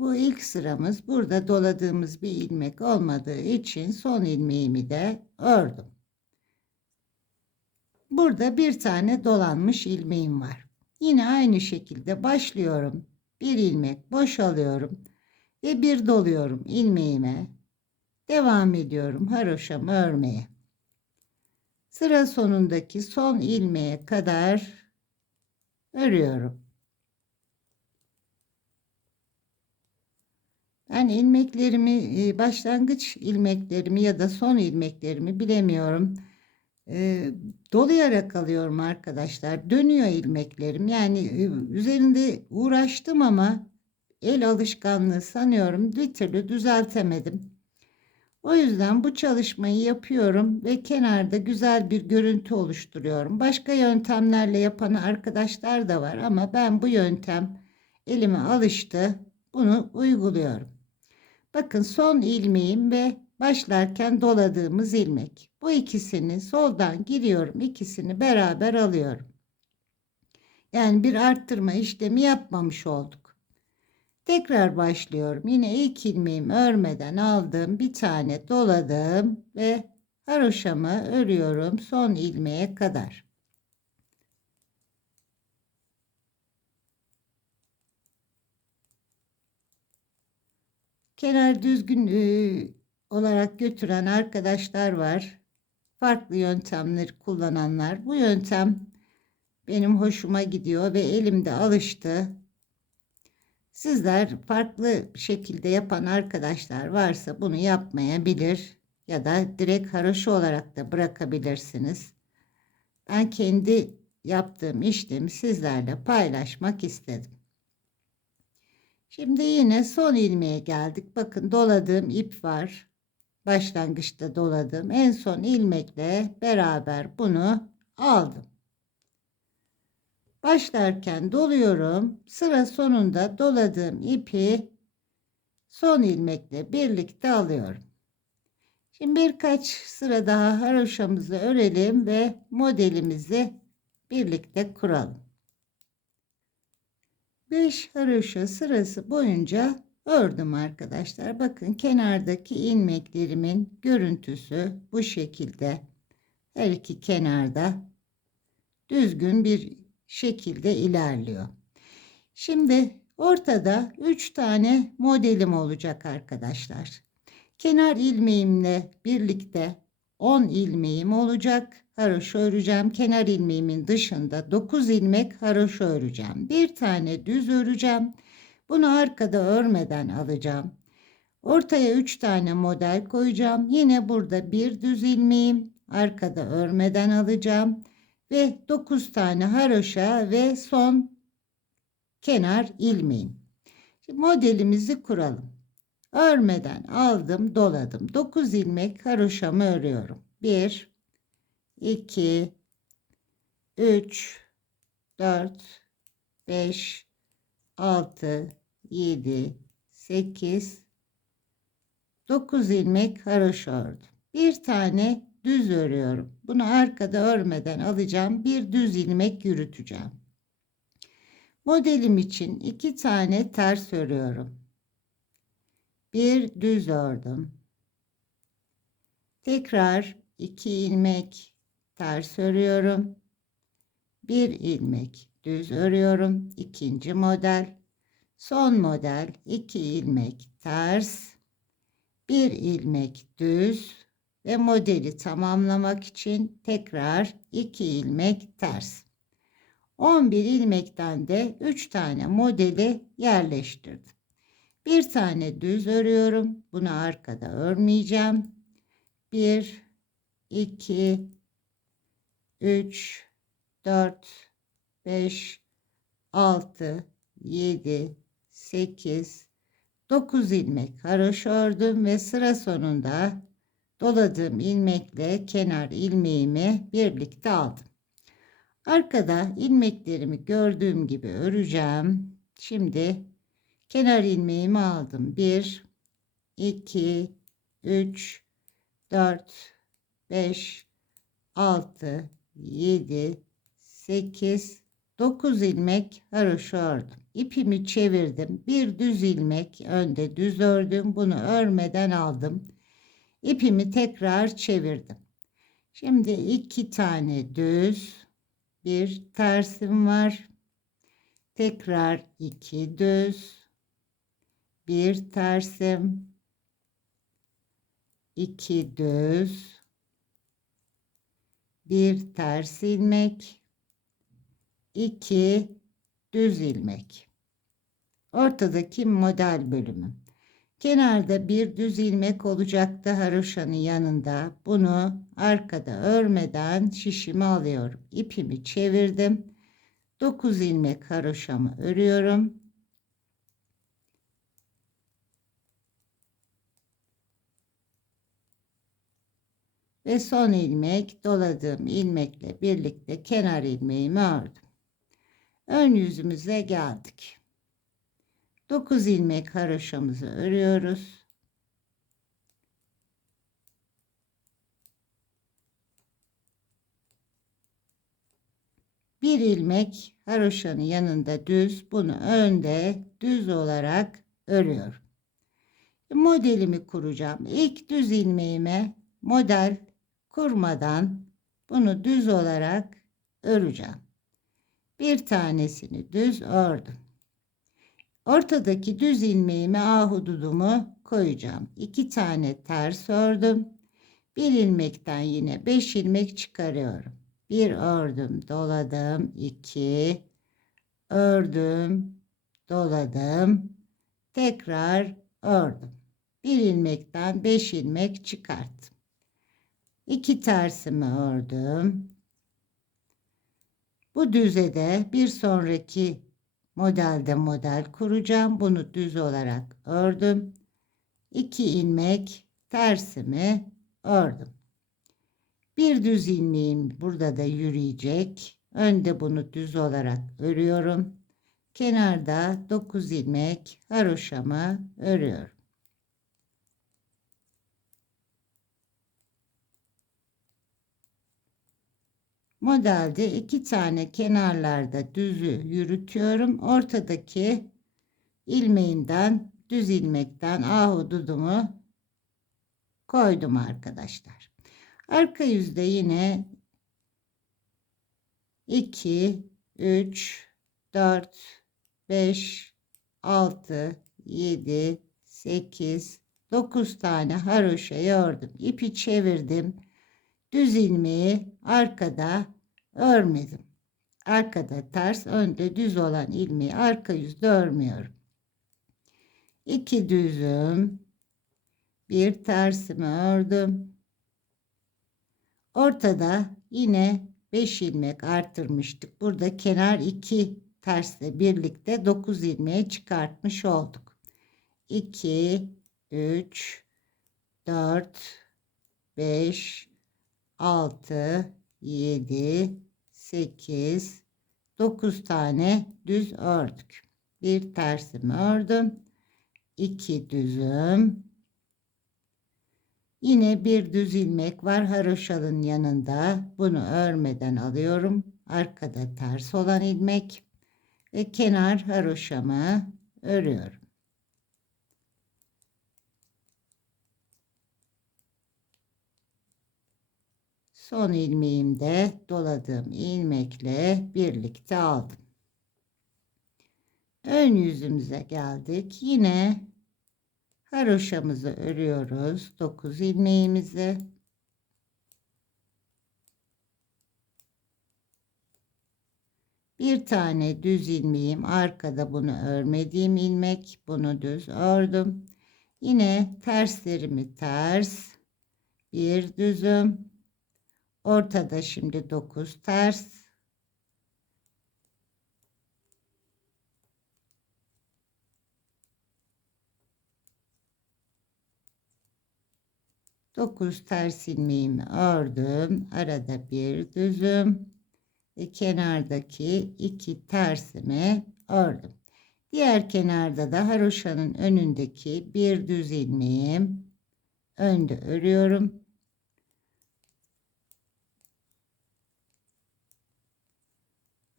Bu ilk sıramız, burada doladığımız bir ilmek olmadığı için son ilmeğimi de ördüm. Burada bir tane dolanmış ilmeğim var. Yine aynı şekilde başlıyorum. Bir ilmek boşalıyorum ve bir doluyorum ilmeğime. Devam ediyorum haroşamı örmeye. Sıra sonundaki son ilmeğe kadar örüyorum. Ben ilmeklerimi, başlangıç ilmeklerimi ya da son ilmeklerimi bilemiyorum. Eee, Dolayarak alıyorum arkadaşlar. Dönüyor ilmeklerim. Yani üzerinde uğraştım ama el alışkanlığı sanıyorum bir türlü düzeltemedim. O yüzden bu çalışmayı yapıyorum ve kenarda güzel bir görüntü oluşturuyorum. Başka yöntemlerle yapan arkadaşlar da var ama ben bu yöntem elime alıştı. Bunu uyguluyorum. Bakın son ilmeğim ve başlarken doladığımız ilmek. Bu ikisini soldan giriyorum. İkisini beraber alıyorum. Yani bir arttırma işlemi yapmamış olduk. Tekrar başlıyorum. Yine ilk ilmeğimi örmeden aldım. Bir tane doladım ve haroşamı örüyorum son ilmeğe kadar. Kenar düzgün olarak götüren arkadaşlar var. Farklı yöntemleri kullananlar. Bu yöntem benim hoşuma gidiyor ve elimde alıştı. Sizler farklı şekilde yapan arkadaşlar varsa bunu yapmayabilir ya da direkt haroşa olarak da bırakabilirsiniz. Ben kendi yaptığım işlemi sizlerle paylaşmak istedim. Şimdi yine son ilmeğe geldik. Bakın doladığım ip var. Başlangıçta doladığım en son ilmekle beraber bunu aldım. Başlarken doluyorum. Sıra sonunda doladığım ipi son ilmekle birlikte alıyorum. Şimdi birkaç sıra daha haroşamızı örelim ve modelimizi birlikte kuralım. 5 haroşa sırası boyunca ördüm arkadaşlar. Bakın kenardaki ilmeklerimin görüntüsü bu şekilde. Her iki kenarda düzgün bir şekilde ilerliyor. Şimdi ortada 3 tane modelim olacak arkadaşlar. Kenar ilmeğimle birlikte 10 ilmeğim olacak. Haroşa öreceğim. Kenar ilmeğimin dışında 9 ilmek haroşa öreceğim. Bir tane düz öreceğim. Bunu arkada örmeden alacağım. Ortaya 3 tane model koyacağım. Yine burada bir düz ilmeğim arkada örmeden alacağım ve 9 tane haroşa ve son kenar ilmeğim. Şimdi modelimizi kuralım. Örmeden aldım, doladım. 9 ilmek haroşamı örüyorum. 1 2 3 4 5 6 7 8 9 ilmek haroşa ördüm. Bir tane düz örüyorum. Bunu arkada örmeden alacağım. Bir düz ilmek yürüteceğim. Modelim için 2 tane ters örüyorum. Bir düz ördüm. Tekrar 2 ilmek ters örüyorum. Bir ilmek düz örüyorum. İkinci model. Son model 2 ilmek ters. Bir ilmek düz ve modeli tamamlamak için tekrar 2 ilmek ters. 11 ilmekten de 3 tane modeli yerleştirdim. Bir tane düz örüyorum. Bunu arkada örmeyeceğim. 1 2 3 4 5 6 7 8 9 ilmek haroşa ördüm ve sıra sonunda doladığım ilmekle kenar ilmeğimi birlikte aldım. Arkada ilmeklerimi gördüğüm gibi öreceğim. Şimdi kenar ilmeğimi aldım. 1 2 3 4 5 6 7 8 9 ilmek haroşa ördüm. İpimi çevirdim. Bir düz ilmek önde düz ördüm. Bunu örmeden aldım. İpimi tekrar çevirdim. Şimdi 2 tane düz, bir tersim var. Tekrar 2 düz, bir tersim, 2 düz, bir ters ilmek, 2 düz ilmek. Ortadaki model bölümü. Kenarda bir düz ilmek olacaktı haroşanın yanında. Bunu arkada örmeden şişimi alıyorum. İpimi çevirdim. 9 ilmek haroşamı örüyorum. Ve son ilmek doladığım ilmekle birlikte kenar ilmeğimi ördüm. Ön yüzümüze geldik. 9 ilmek haroşamızı örüyoruz. Bir ilmek haroşanın yanında düz, bunu önde düz olarak örüyorum. Modelimi kuracağım. İlk düz ilmeğime model kurmadan bunu düz olarak öreceğim. Bir tanesini düz ördüm. Ortadaki düz ilmeğime ahududumu koyacağım. 2 tane ters ördüm. Bir ilmekten yine 5 ilmek çıkarıyorum. Bir ördüm, doladım, 2 ördüm, doladım, tekrar ördüm. Bir ilmekten 5 ilmek çıkarttım. 2 tersimi ördüm. Bu düzede bir sonraki modelde model kuracağım. Bunu düz olarak ördüm. 2 ilmek tersimi ördüm. Bir düz ilmeğim burada da yürüyecek. Önde bunu düz olarak örüyorum. Kenarda 9 ilmek haroşamı örüyorum. Modelde 2 tane kenarlarda düzü yürütüyorum. Ortadaki ilmeğinden düz ilmekten ahududumu koydum arkadaşlar. Arka yüzde yine 2, 3, 4, 5, 6, 7, 8, 9 tane haroşayı ördüm. İpi çevirdim. Düz ilmeği arkada örmedim. Arkada ters, önde düz olan ilmeği arka yüzde örmüyorum. 2 düzüm, bir tersimi ördüm. Ortada yine 5 ilmek artırmıştık. Burada kenar 2 tersle birlikte 9 ilmeği çıkartmış olduk. 2, 3, 4, 5, 6, 7, 8, 9 tane düz ördük. Bir tersimi ördüm. 2 düzüm. Yine bir düz ilmek var haroşanın yanında. Bunu örmeden alıyorum. Arkada ters olan ilmek ve kenar haroşamı örüyorum. Son ilmeğimde doladığım ilmekle birlikte aldım. Ön yüzümüze geldik. Yine haroşamızı örüyoruz. 9 ilmeğimizi. Bir tane düz ilmeğim arkada, bunu örmediğim ilmek. Bunu düz ördüm. Yine terslerimi ters. Bir düzüm. Ortada şimdi 9 ters. Dokuz ters ilmeğimi ördüm. Arada bir düzüm. Ve kenardaki 2 tersimi ördüm. Diğer kenarda da haroşanın önündeki bir düz ilmeğim. Önde örüyorum.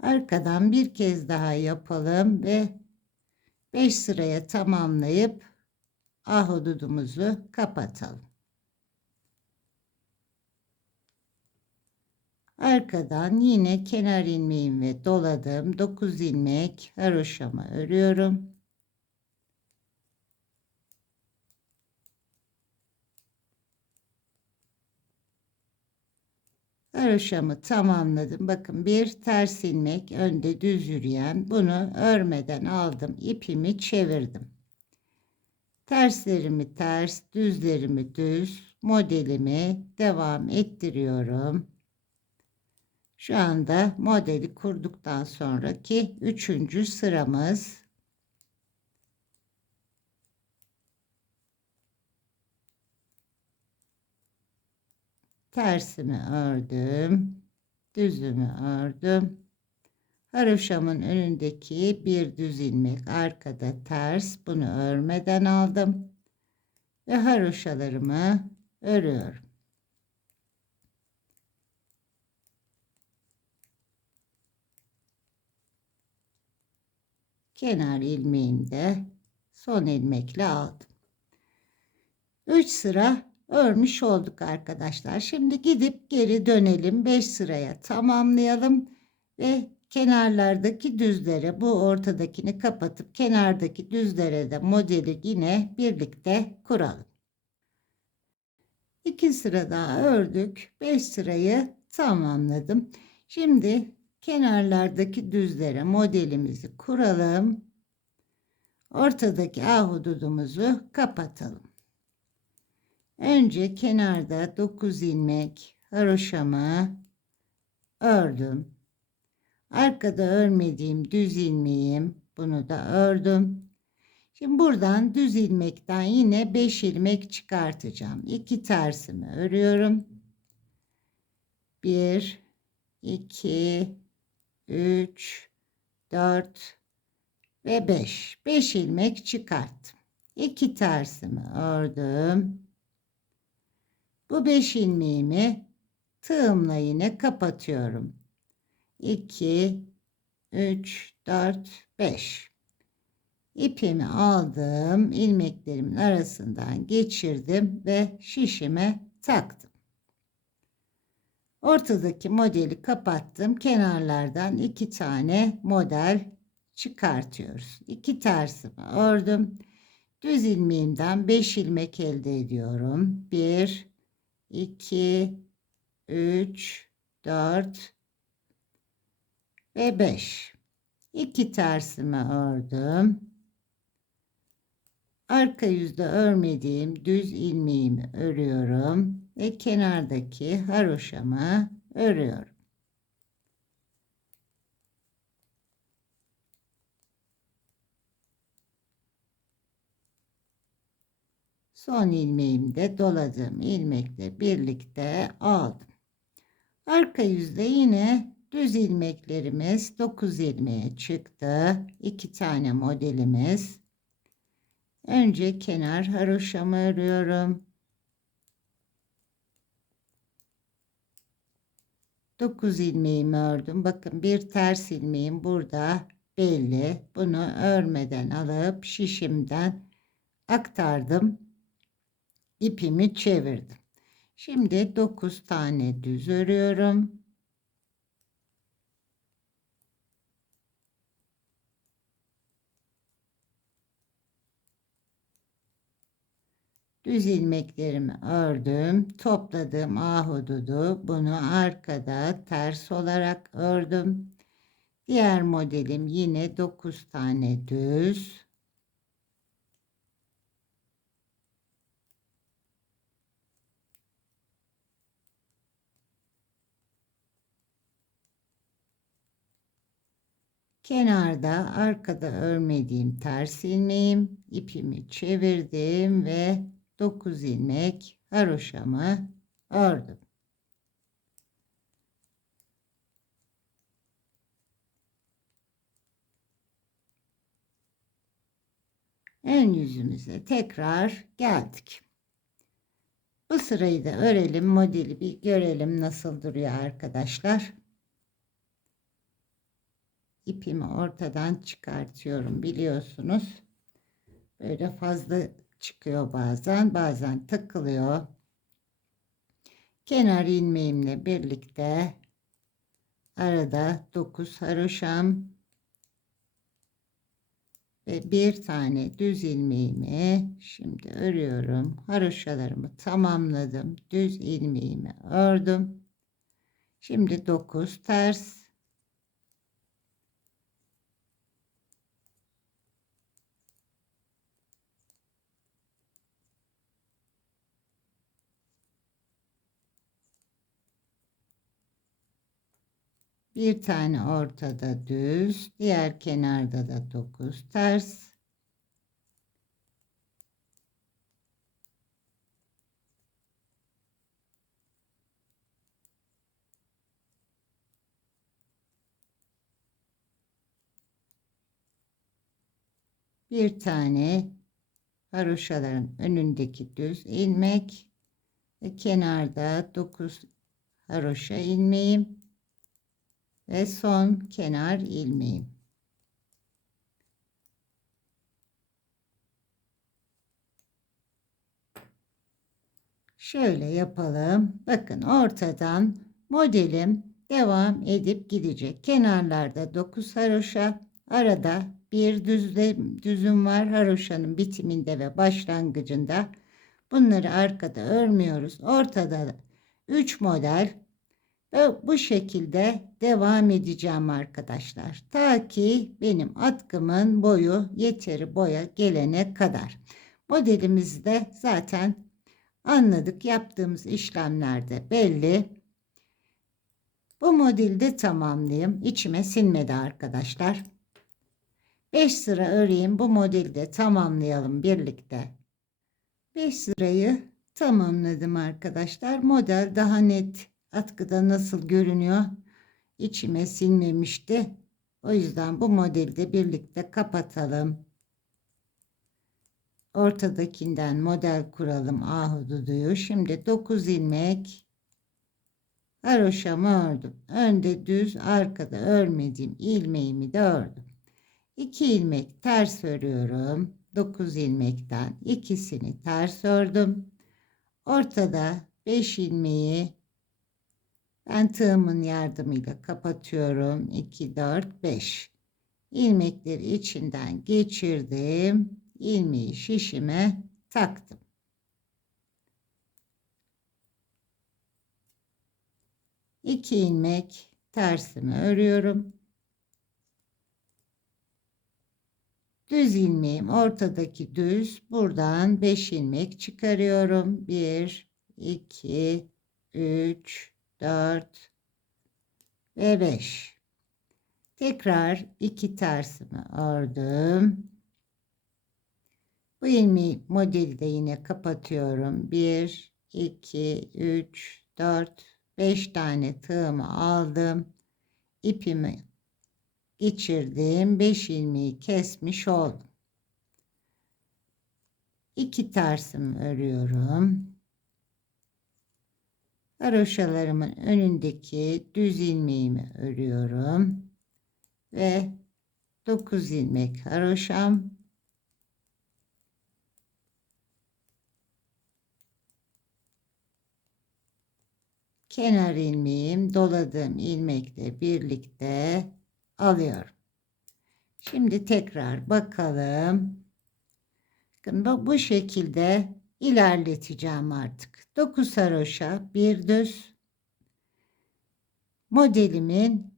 Arkadan bir kez daha yapalım ve 5 sıraya tamamlayıp ahududumuzu kapatalım. Arkadan yine kenar ilmeğim ve doladığım 9 ilmek haroşamı örüyorum. Haroşamı tamamladım. Bakın bir ters ilmek önde düz yürüyen, bunu örmeden aldım. İpimi çevirdim. Terslerimi ters, düzlerimi düz, modelimi devam ettiriyorum. Şu anda modeli kurduktan sonraki 3. sıramız. Tersimi ördüm. Düzümü ördüm. Haroşamın önündeki bir düz ilmek arkada ters, bunu örmeden aldım ve haroşalarımı örüyorum. Kenar ilmeğimi de son ilmekle aldım. 3 sıra örmüş olduk arkadaşlar. Şimdi gidip geri dönelim. 5 sıraya tamamlayalım ve kenarlardaki düzlere, bu ortadakini kapatıp kenardaki düzlere de modeli yine birlikte kuralım. 2 sıra daha ördük. 5 sırayı tamamladım. Şimdi kenarlardaki düzlere modelimizi kuralım. Ortadaki ahududumuzu kapatalım. Önce kenarda 9 ilmek haroşamı ördüm. Arkada örmediğim düz ilmeğim, bunu da ördüm. Şimdi buradan düz ilmekten yine 5 ilmek çıkartacağım. 2 tersimi örüyorum. 1 2 3 4 ve 5. 5 ilmek çıkarttım. 2 tersimi ördüm. Bu 5 ilmeğimi tığımla yine kapatıyorum. 2 3 4 5. İpimi aldım, ilmeklerimin arasından geçirdim ve şişime taktım. Ortadaki modeli kapattım. Kenarlardan 2 tane model çıkartıyoruz. 2 tersimi ördüm. Düz ilmeğimden 5 ilmek elde ediyorum. 1 2 3 4 ve 5. 2 tersimi ördüm. Arka yüzde örmediğim düz ilmeğimi örüyorum ve kenardaki haroşamı örüyorum. Son ilmeğimi de doladığım ilmekle birlikte aldım. Arka yüzde yine düz ilmeklerimiz 9 ilmeğe çıktı. 2 tane modelimiz. Önce kenar haroşamı örüyorum. 9 ilmeğimi ördüm. Bakın bir ters ilmeğim burada belli. Bunu örmeden alıp şişimden aktardım. İpimi çevirdim. Şimdi 9 tane düz örüyorum. Düz ilmeklerimi ördüm. Topladığım ahududu bunu arkada ters olarak ördüm. Diğer modelim yine 9 tane düz. Kenarda arkada örmediğim ters ilmeğim, ipimi çevirdim ve 9 ilmek haroşamı ördüm. Ön yüzümüze tekrar geldik. Bu sırayı da örelim, modeli bir görelim nasıl duruyor arkadaşlar. İpimi ortadan çıkartıyorum biliyorsunuz. Böyle fazla çıkıyor bazen takılıyor. Kenar ilmeğimle birlikte arada 9 haroşam ve bir tane düz ilmeğimi şimdi örüyorum. Haroşalarımı tamamladım. Düz ilmeğimi ördüm. Şimdi 9 ters. Bir tane ortada düz, diğer kenarda da 9 ters. Bir tane haroşaların önündeki düz ilmek ve kenarda 9 haroşa ilmeğim ve son kenar ilmeğim. Şöyle yapalım. Bakın ortadan modelim devam edip gidecek. Kenarlarda 9 haroşa, arada bir düzüm var haroşanın bitiminde ve başlangıcında. Bunları arkada örmüyoruz. Ortada 3 model ve bu şekilde devam edeceğim arkadaşlar. Ta ki benim atkımın boyu yeteri boya gelene kadar. Modelimizde zaten anladık. Yaptığımız işlemlerde belli. Bu modeli de tamamlayayım. İçime sinmedi arkadaşlar. 5 sıra öreyim. Bu modeli de tamamlayalım birlikte. 5 sırayı tamamladım arkadaşlar. Model daha net atkıda nasıl görünüyor içime sinmemişti. O yüzden bu modeli de birlikte kapatalım. Ortadakinden model kuralım ahududuyu. Şimdi 9 ilmek haroşamı ördüm. Önde düz, arkada örmediğim ilmeğimi de ördüm. 2 ilmek ters örüyorum. 9 ilmekten ikisini ters ördüm. Ortada 5 ilmeği ben tığımın yardımıyla kapatıyorum. 2, 4, 5. İlmekleri içinden geçirdim. İlmeği şişime taktım. İki ilmek tersimi örüyorum. Düz ilmeğim ortadaki düz. Buradan 5 ilmek çıkarıyorum. 1, 2, 3, 4 ve 5. Tekrar 2 tersimi ördüm. Bu ilmeği modeli de yine kapatıyorum. 1, 2, 3, 4, 5 tane tığımı aldım. İpimi geçirdim. 5 ilmeği kesmiş oldum. 2 tersimi örüyorum. Haroşalarımın önündeki düz ilmeğimi örüyorum. Ve 9 ilmek haroşam. Kenar ilmeğim doladığım ilmekle birlikte alıyorum. Şimdi tekrar bakalım. Bu şekilde ilerleteceğim artık. 9 haroşa, bir düz. Modelimin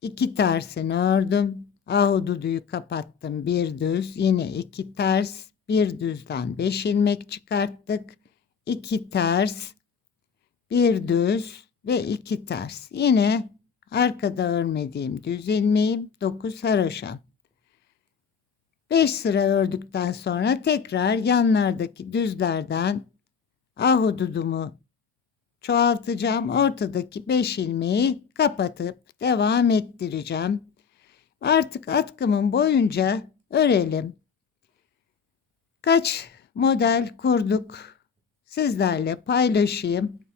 2 tersini ördüm. Ahududuyu kapattım. Bir düz, yine 2 ters, bir düzden 5 ilmek çıkarttık. 2 ters, bir düz ve 2 ters. Yine arkada örmediğim düz ilmeğim 9 haroşa. 5 sıra ördükten sonra tekrar yanlardaki düzlerden ahududumu çoğaltacağım. Ortadaki 5 ilmeği kapatıp devam ettireceğim. Artık atkımın boyunca örelim. Kaç model kurduk sizlerle paylaşayım.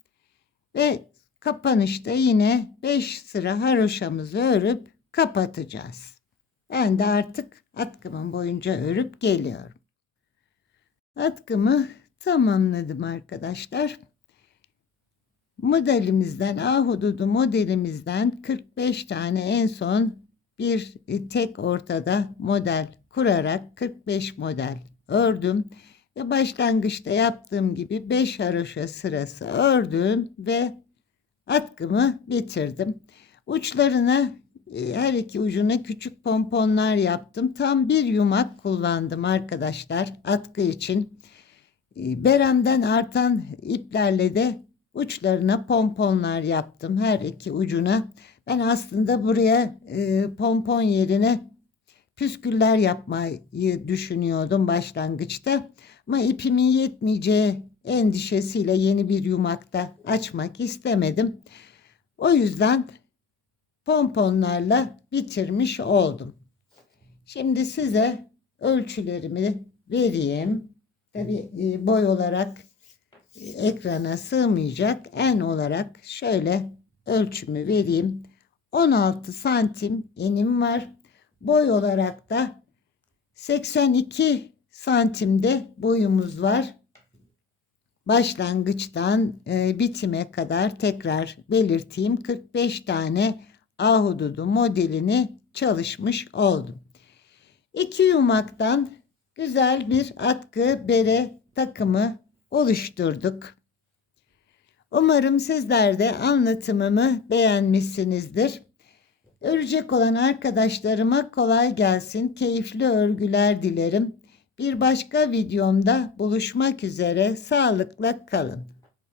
Ve kapanışta yine 5 sıra haroşamızı örüp kapatacağız. Ben de artık atkımın boyunca örüp geliyorum. Atkımı tamamladım arkadaşlar. Modelimizden ahududu modelimizden 45 tane en son bir tek ortada model kurarak 45 model ördüm. Ve başlangıçta yaptığım gibi 5 haroşa sırası ördüm ve atkımı bitirdim. Uçlarına her iki ucuna küçük pomponlar yaptım. Tam bir yumak kullandım arkadaşlar atkı için. Berem'den artan iplerle de uçlarına pomponlar yaptım her iki ucuna. Ben aslında buraya pompon yerine püsküller yapmayı düşünüyordum başlangıçta. Ama ipimin yetmeyeceği endişesiyle yeni bir yumakta açmak istemedim. O yüzden pomponlarla bitirmiş oldum. Şimdi size ölçülerimi vereyim. Tabii boy olarak ekrana sığmayacak. En olarak şöyle ölçümü vereyim. 16 santim enim var. Boy olarak da 82 santimde boyumuz var. Başlangıçtan bitime kadar tekrar belirteyim. 45 tane ahududu modelini çalışmış oldum. 2 yumaktan güzel bir atkı bere takımı oluşturduk. Umarım sizler de anlatımımı beğenmişsinizdir. Örecek olan arkadaşlarıma kolay gelsin, keyifli örgüler dilerim. Bir başka videomda buluşmak üzere, sağlıkla kalın.